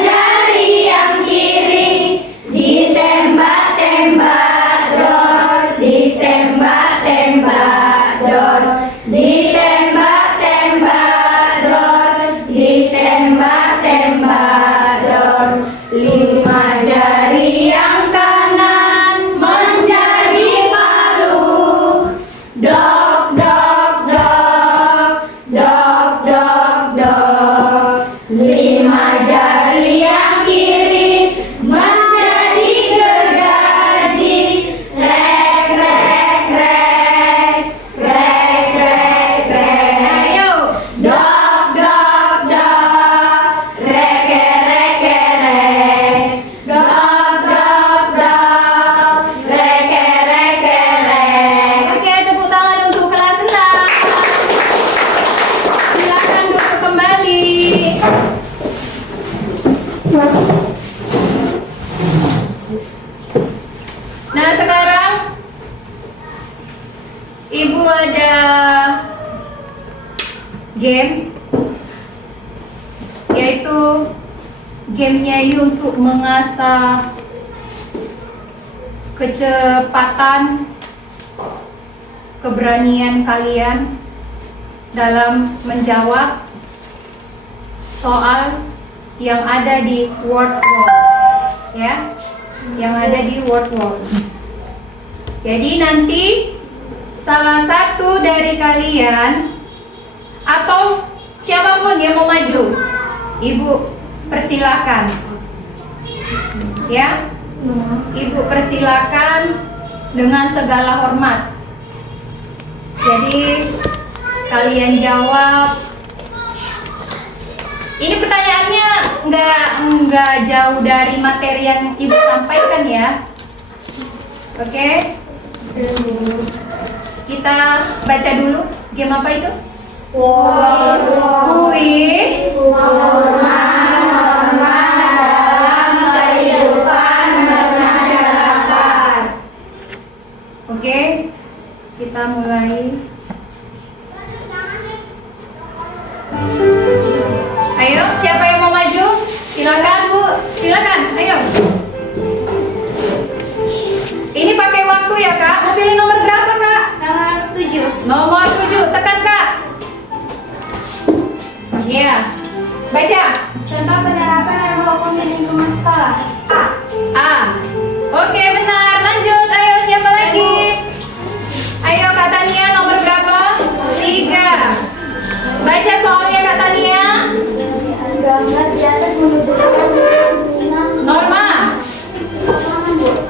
jari yang kiri, ditembak-tembak dor, ditembak-tembak dor, ditembak-tembak dor, ditembak-tembak dor. 5 jari yang kanan menjadi palu, dok dok dok, dok dok dok. 5 jari yang kiri menjadi gergaji, rek rek rek, rek rek rek. Ayo, dok dok dok, rek rek rek, dok dok dok, rek rek rek. Oke, tepuk tangan untuk kelas 6. Silakan duduk kembali. Nah, sekarang Ibu ada game, yaitu gamenya ini untuk mengasah kecepatan, keberanian kalian dalam menjawab soal yang ada di word wall, ya, yang ada di word wall. Jadi nanti salah satu dari kalian atau siapapun yang mau maju, Ibu persilakan, ya, Ibu persilakan dengan segala hormat. Jadi kalian jawab. Ini pertanyaannya nggak jauh dari materi yang Ibu sampaikan ya. Oke. Kita baca dulu game apa itu? Kuis norma dalam Siapa yang mau maju? Silakan Bu, silakan. Ayo. Ini pakai waktu ya Kak. Mau pilih nomor berapa Kak? Nomor 7. Nomor 7. Tekan Kak. Iya. Baca. Contoh penerapan norma hukum di lingkungan sekolah. A. A. Oke benar. Lanjut. Ayo siapa lagi? Ayo Kak Tania nomor berapa? 3. Baca soalnya Kak Tania. Gambar di atas menunjukkan Norma.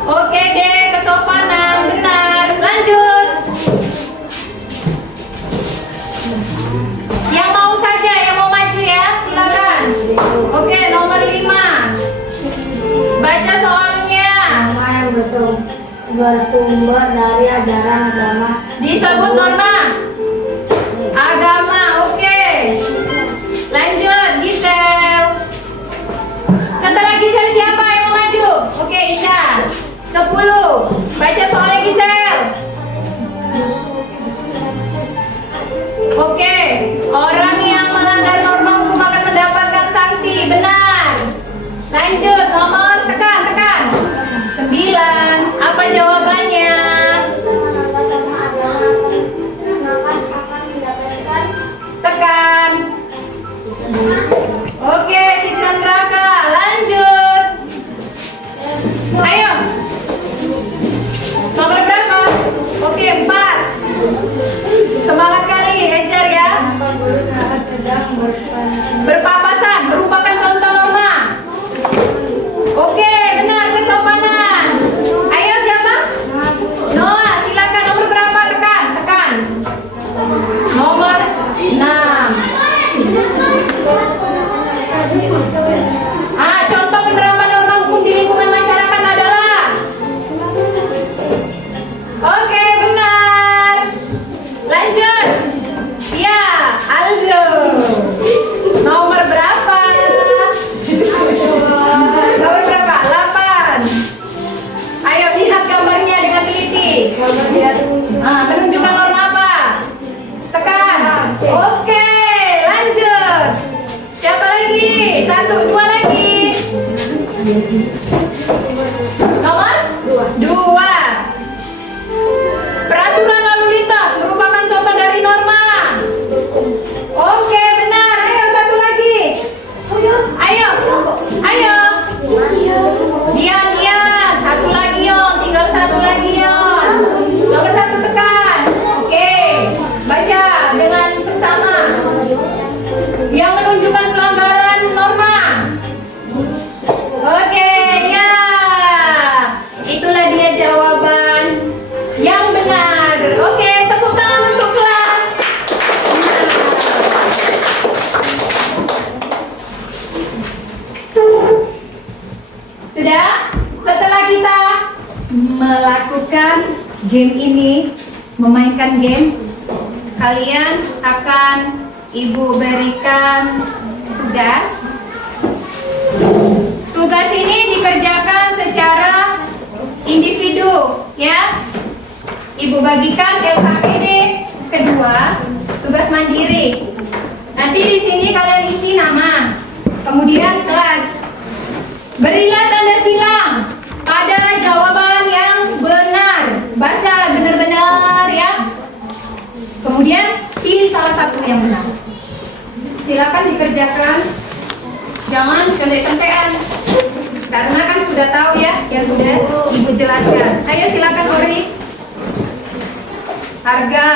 Oke deh, kesopanan. Benar. Lanjut. Yang mau saja, yang mau maju ya, silakan. Oke, nomor 5. Baca soalnya. norma yang bersumber dari ajaran agama. Disebut norma agama. Oke. Lanjut, Gisel. Setelah Gisel siapa yang mau maju? Oke, Isha. 10. Baca soalnya Gisel. Oke, orang yang melanggar norma hukum akan mendapatkan sanksi. Benar. Lanjut, nomor tekan. 9. Apa jawabannya? Tekan. Oke, siksa neraka. Lanjut. Ayo. Nomor berapa? Oke, 4. Semangat kali, Ecer ya. Berpapasan merupakan contoh norma. Oke, benar, kesopanan. Ayo siapa? Noah, silakan nomor berapa? Tekan. Nomor 6. Contoh penerapan norma hukum di lingkungan masyarakat adalah. Oke, benar. Lanjut. Ya, Aldo. Nomor berapa? Nomor berapa? 8. Ayo lihat gambarnya dengan teliti. Menunjukkan norma apa? Tekan. Oke, lanjut. Siapa lagi? 1, 2 lagi. Nomor 2. Peraturan lalu lintas merupakan contoh dari norma. Oke, benar. Ayo satu lagi. Ayo. Dian. Satu lagi Yon. Tinggal satu lagi Yon. Nomor 1 tekan. Oke. Baca dengan seksama. Yang menunjukkan pelanggaran norma. Oke, ya. Itulah dia jawaban yang benar. Oke, tepuk tangan untuk kelas. Sudah? Setelah kita melakukan game ini, memainkan game, kalian akan Ibu berikan tugas. Tugas ini dikerjakan secara individu, ya. Ibu bagikan LKPD kedua, tugas mandiri. Nanti di sini kalian isi nama, kemudian kelas. Berilah tanda silang pada jawaban yang benar. Baca benar-benar ya. Kemudian pilih salah satu yang benar. Silakan dikerjakan. Jangan contek-contekan. Karena kan sudah tahu ya, yang sudah Ibu jelaskan. Ayo silakan Ori. Harga.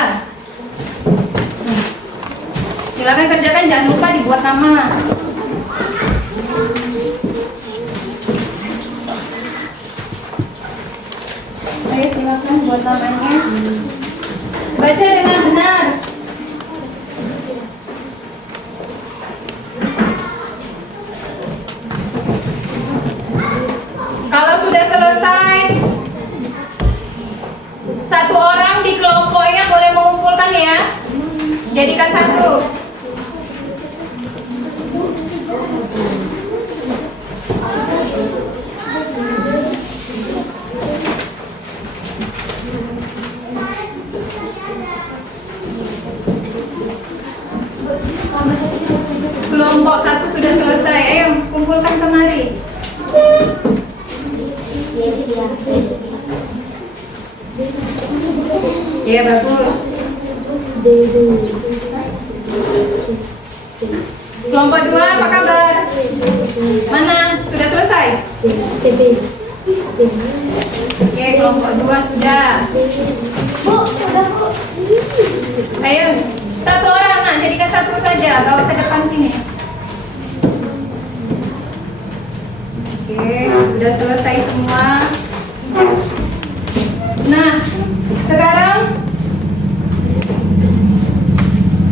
Silakan kerjakan, jangan lupa dibuat nama. Saya silakan buat namanya. Baca dengan benar. Kalau sudah selesai, satu orang di kelompoknya boleh mengumpulkan ya. Jadikan satu. Kelompok satu sudah selesai. Ayo, kumpulkan kemari. Ya, bagus. Kelompok 2 apa kabar? Mana? Sudah selesai? Oke, kelompok 2 sudah. Ayo, satu orang, nah, jadikan satu saja, bawa ke depan sini. Oke, sudah selesai semua. Nah, sekarang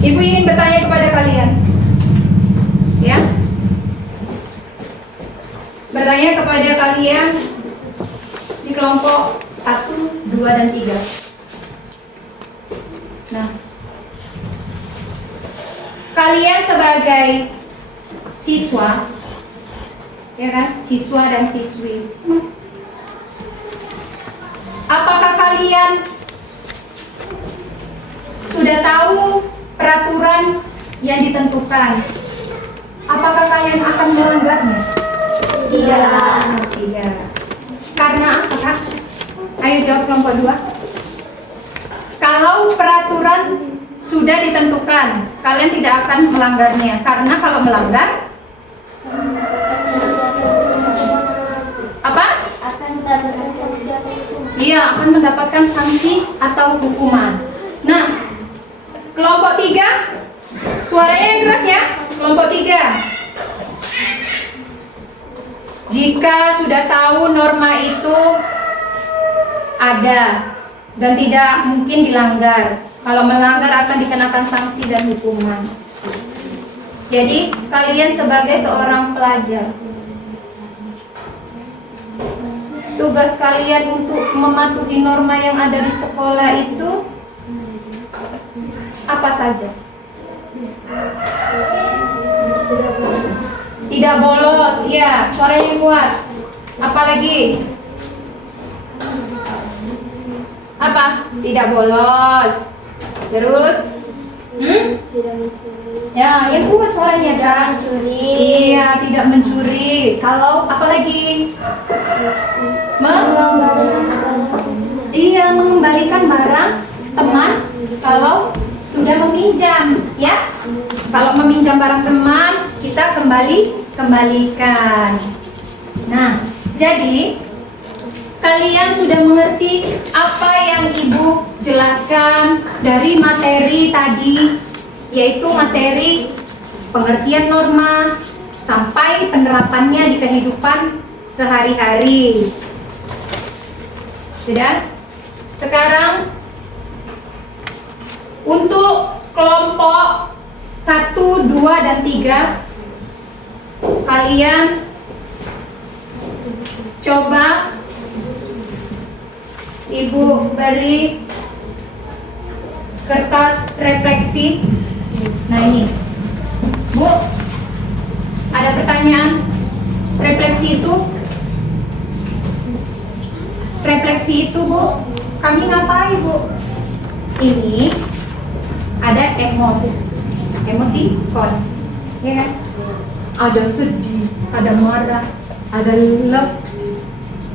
Ibu ingin bertanya kepada kalian. Ya. Bertanya kepada kalian di kelompok 1, 2, dan 3. Nah, kalian sebagai siswa, ya kan, siswa dan siswi, apakah kalian sudah tahu peraturan yang ditentukan? Apakah kalian akan melanggarnya? Tidak. Karena apa, Kak? Ayo jawab kelompok 2. Kalau peraturan sudah ditentukan, kalian tidak akan melanggarnya. Karena kalau melanggar, apa? Iya, akan mendapatkan sanksi atau hukuman. Nah, kelompok 3, suaranya yang keras ya. Kelompok 3, jika sudah tahu norma itu ada dan tidak mungkin dilanggar, kalau melanggar akan dikenakan sanksi dan hukuman. Jadi kalian sebagai seorang pelajar, tugas kalian untuk mematuhi norma yang ada di sekolah itu apa saja? Tidak bolos, ya, suaranya kuat. Apalagi? Apa? Tidak bolos. Terus? Ya, yang kuat suaranya, Kak. Iya, tidak mencuri. Kalau apalagi? Mengembalikan barang teman kalau sudah meminjam, ya. Kalau meminjam barang teman, kita kembalikan. Nah, jadi kalian sudah mengerti apa yang Ibu jelaskan dari materi tadi, yaitu materi pengertian norma sampai penerapannya di kehidupan sehari-hari. Sudah? Sekarang untuk kelompok 1, 2, dan 3, kalian coba Ibu beri kertas refleksi. Nah ini, Bu, ada pertanyaan. Refleksi itu Bu, kami ngapain Bu? Ini ada emoticon, ya kan? Ada sedih, ada marah, ada love,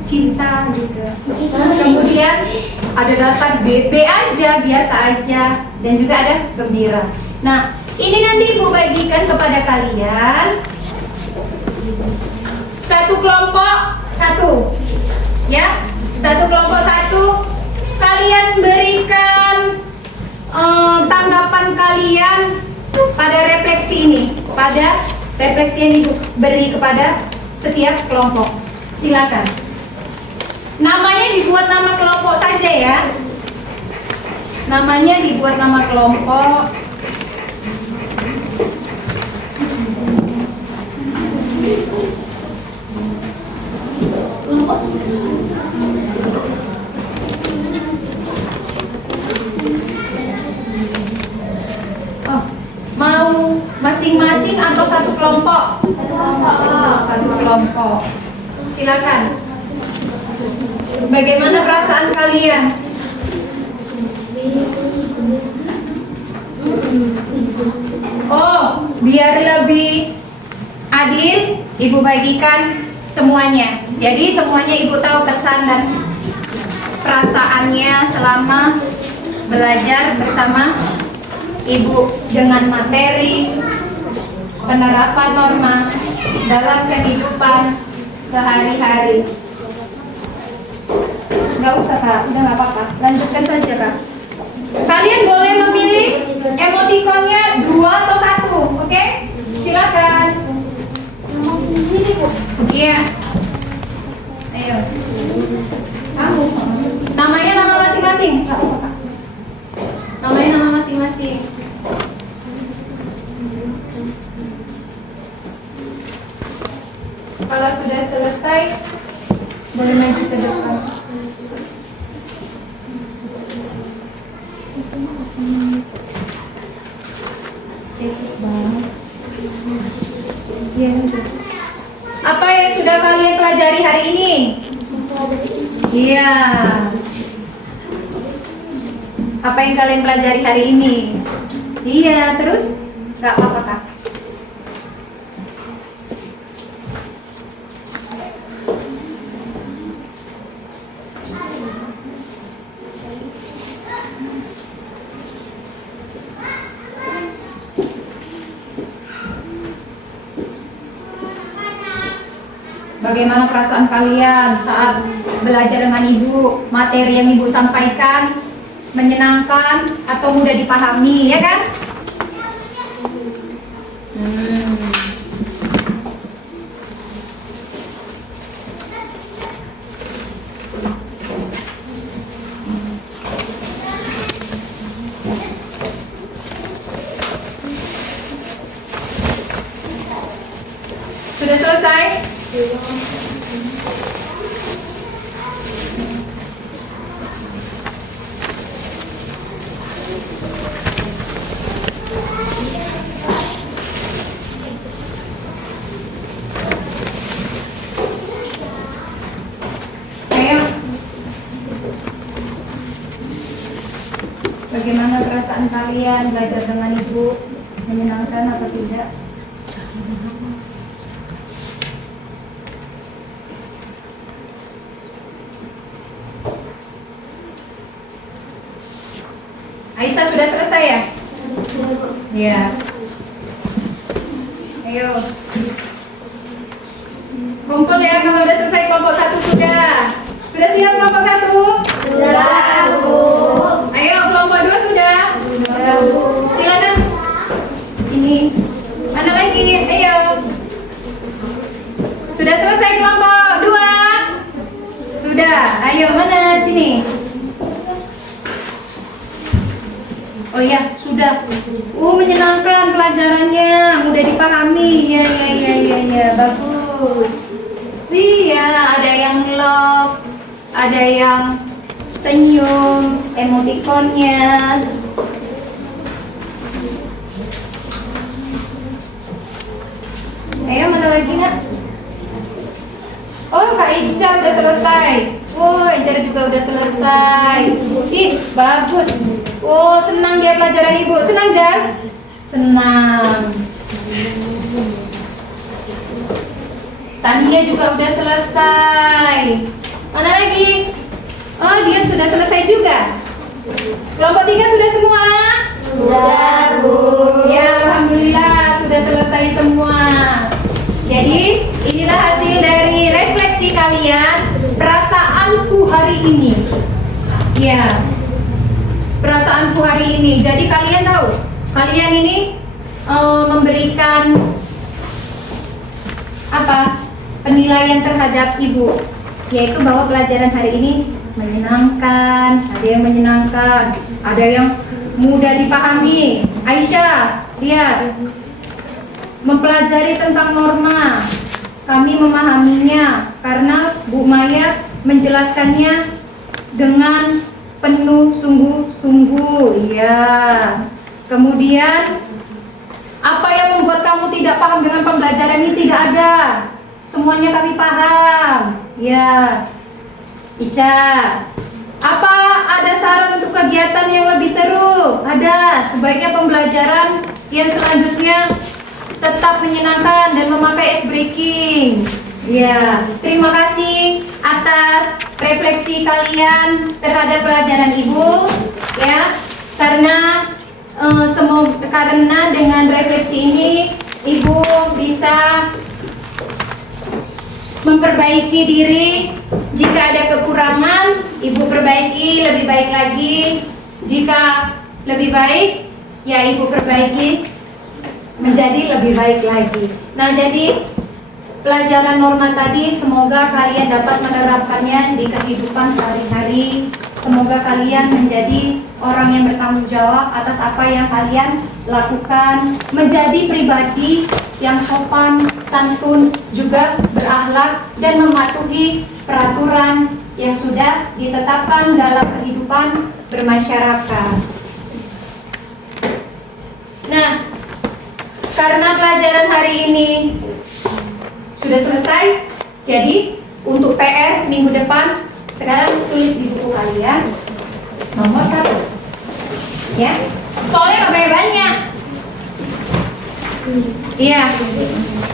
cinta gitu. Kemudian ada daftar B aja, biasa aja, dan juga ada gembira. Nah, ini nanti Ibu bagikan kepada kalian. Satu kelompok 1, ya. Satu kelompok 1, kalian berikan tanggapan kalian pada refleksi ini, pada refleksi yang diberi kepada setiap kelompok. Silakan. Namanya dibuat nama kelompok saja ya. Namanya dibuat nama kelompok. Oh, mau masing-masing atau satu kelompok? Satu kelompok. Silakan. Bagaimana perasaan kalian? Oh, biar lebih adil, Ibu bagikan semuanya. Jadi semuanya Ibu tahu kesan dan perasaannya selama belajar bersama Ibu dengan materi penerapan norma dalam kehidupan sehari-hari. Nggak usah Kak, udah nggak apa-apa, lanjutkan saja Kak. Kalian boleh memilih emotikonnya 2 atau 1, oke? Silakan. Nama sendiri kok. Iya. Ayo. Kamu. Namanya nama masing-masing. Nggak apa-apa, Kak. Namanya nama masing-masing. Kalau sudah selesai, boleh maju ke depan. Cetus banget. Iya, udah. Apa yang sudah kalian pelajari hari ini? Iya. Apa yang kalian pelajari hari ini? Iya, terus? Gak apa-apa Kak. Bagaimana perasaan kalian saat belajar dengan Ibu? Materi yang Ibu sampaikan menyenangkan atau mudah dipahami, ya kan? Sudah selesai? Ayo. Bagaimana perasaan kalian belajar dengan Ibu? Menyenangkan atau tidak? Aisyah sudah selesai ya? Iya. Ayo. Kumpul ya kalau udah selesai kelompok 1 sudah. Sudah siap kelompok 1? Sudah, Bu. Ayo kelompok 2 sudah? Sudah, Bu. Silakan. Ini. Mana lagi? Ayo. Sudah selesai kelompok 2? Sudah. Ayo mana sini? Oh iya, sudah. Menyenangkan pelajarannya, mudah dipahami. Ya, bagus. Iya, ada yang love, ada yang senyum, emotikonnya. Ayo, mana lagi nak? Oh, Kak Ica udah selesai. Oh, Ica juga udah selesai. Ih, bagus. Oh, senang dia pelajaran Ibu. Senang, Jar? Senang. Tania juga udah selesai. Mana lagi? Oh, dia sudah selesai juga. Kelompok 3 sudah semua? Sudah, Bu. Ya, alhamdulillah sudah selesai semua. Jadi, inilah hasil dari refleksi kalian, perasaanku hari ini. Ya, perasaanku hari ini. Jadi kalian tahu, kalian ini memberikan apa? Penilaian terhadap Ibu, yaitu bahwa pelajaran hari ini menyenangkan, ada yang menyenangkan, ada yang mudah dipahami. Aisyah, lihat, mempelajari tentang norma, kami memahaminya karena Bu Maya menjelaskannya dengan penuh sungguh-sungguh. Ya. Kemudian apa yang membuat kamu tidak paham dengan pembelajaran ini? Tidak ada. Semuanya kami paham. Ya. Ica, apa ada saran untuk kegiatan yang lebih seru? Ada. Sebaiknya pembelajaran yang selanjutnya tetap menyenangkan dan memakai ice breaking. Ya, terima kasih atas refleksi kalian terhadap pelajaran Ibu, ya. Karena dengan refleksi ini Ibu bisa memperbaiki diri. Jika ada kekurangan, Ibu perbaiki lebih baik lagi. Jika lebih baik, ya Ibu perbaiki menjadi lebih baik lagi. Nah, jadi pelajaran norma tadi semoga kalian dapat menerapkannya di kehidupan sehari-hari. Semoga kalian menjadi orang yang bertanggung jawab atas apa yang kalian lakukan, menjadi pribadi yang sopan, santun, juga berakhlak dan mematuhi peraturan yang sudah ditetapkan dalam kehidupan bermasyarakat. Nah, karena pelajaran hari ini sudah selesai, jadi untuk PR minggu depan sekarang tulis di buku kalian nomor 1, ya. Soalnya nggak banyak. Iya,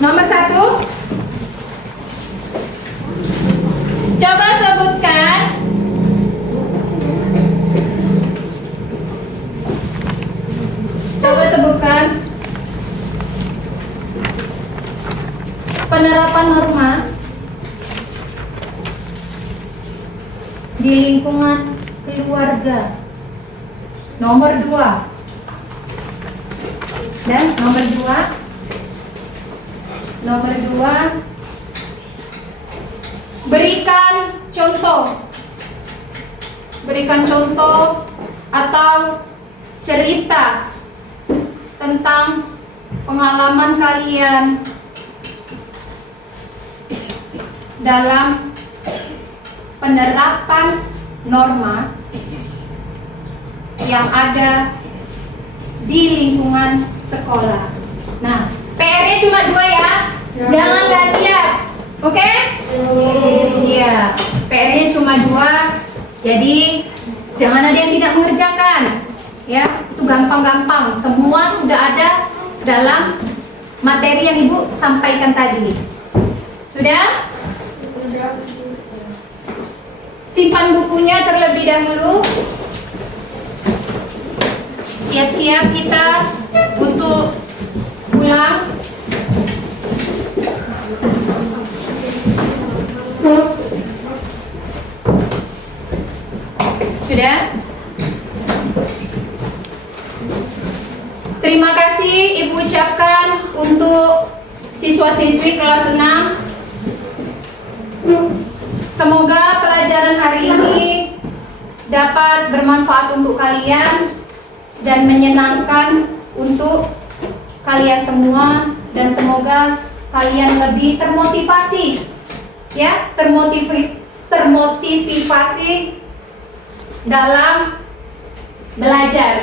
nomor 1. Coba sebutkan penerapan norma di lingkungan keluarga. Nomor 2. Dan nomor 2, berikan contoh atau cerita tentang pengalaman kalian dalam penerapan norma yang ada di lingkungan sekolah. Nah, PR-nya cuma 2 ya. Jangan nggak siap. Oke? Iya, PR-nya cuma 2. Jadi jangan ada yang tidak mengerjakan. Ya, itu gampang-gampang. Semua sudah ada dalam materi yang Ibu sampaikan tadi. Sudah? Simpan bukunya terlebih dahulu. Siap-siap kita untuk pulang. Sudah? Terima kasih Ibu ucapkan untuk siswa-siswi kelas 6. Semoga pelajaran hari ini dapat bermanfaat untuk kalian dan menyenangkan untuk kalian semua, dan semoga kalian lebih termotivasi, ya, termotivasi dalam belajar.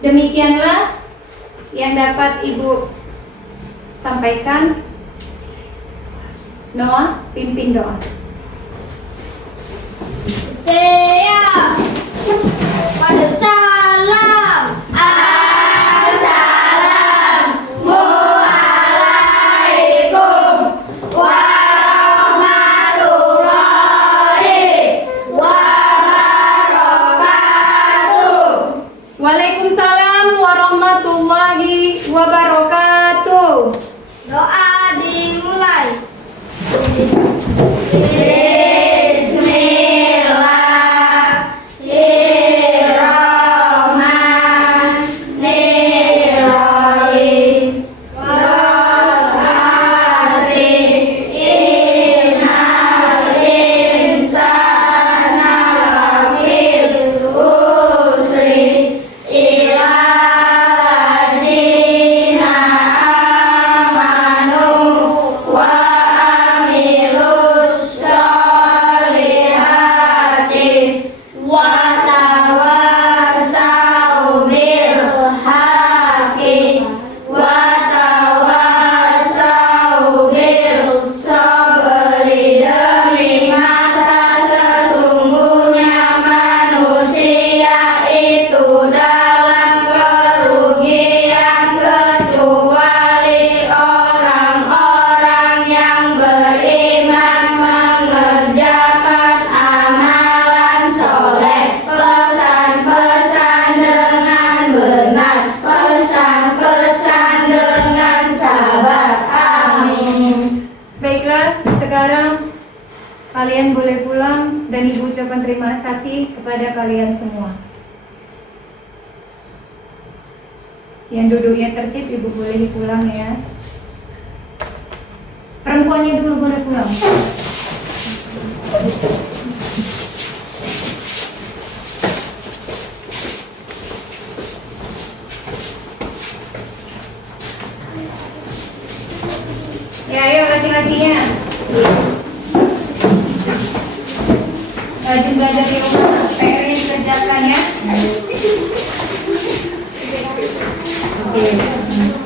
Demikianlah yang dapat Ibu sampaikan. Noah, pimpin doa. Siap. Waalaikumsalam. Assalamualaikum warahmatullahi wabarakatuh. Waalaikumsalam warahmatullahi wabarakatuh. Doa dimulai. Ila Kalian boleh pulang dan Ibu ucapkan terima kasih kepada kalian semua. Yang duduknya tertib, Ibu boleh pulang ya. Perempuannya dulu boleh pulang. Ya, ayo laki-lakinya. Rajin belajar di rumah, PR yang dikerjakan ya. Oke.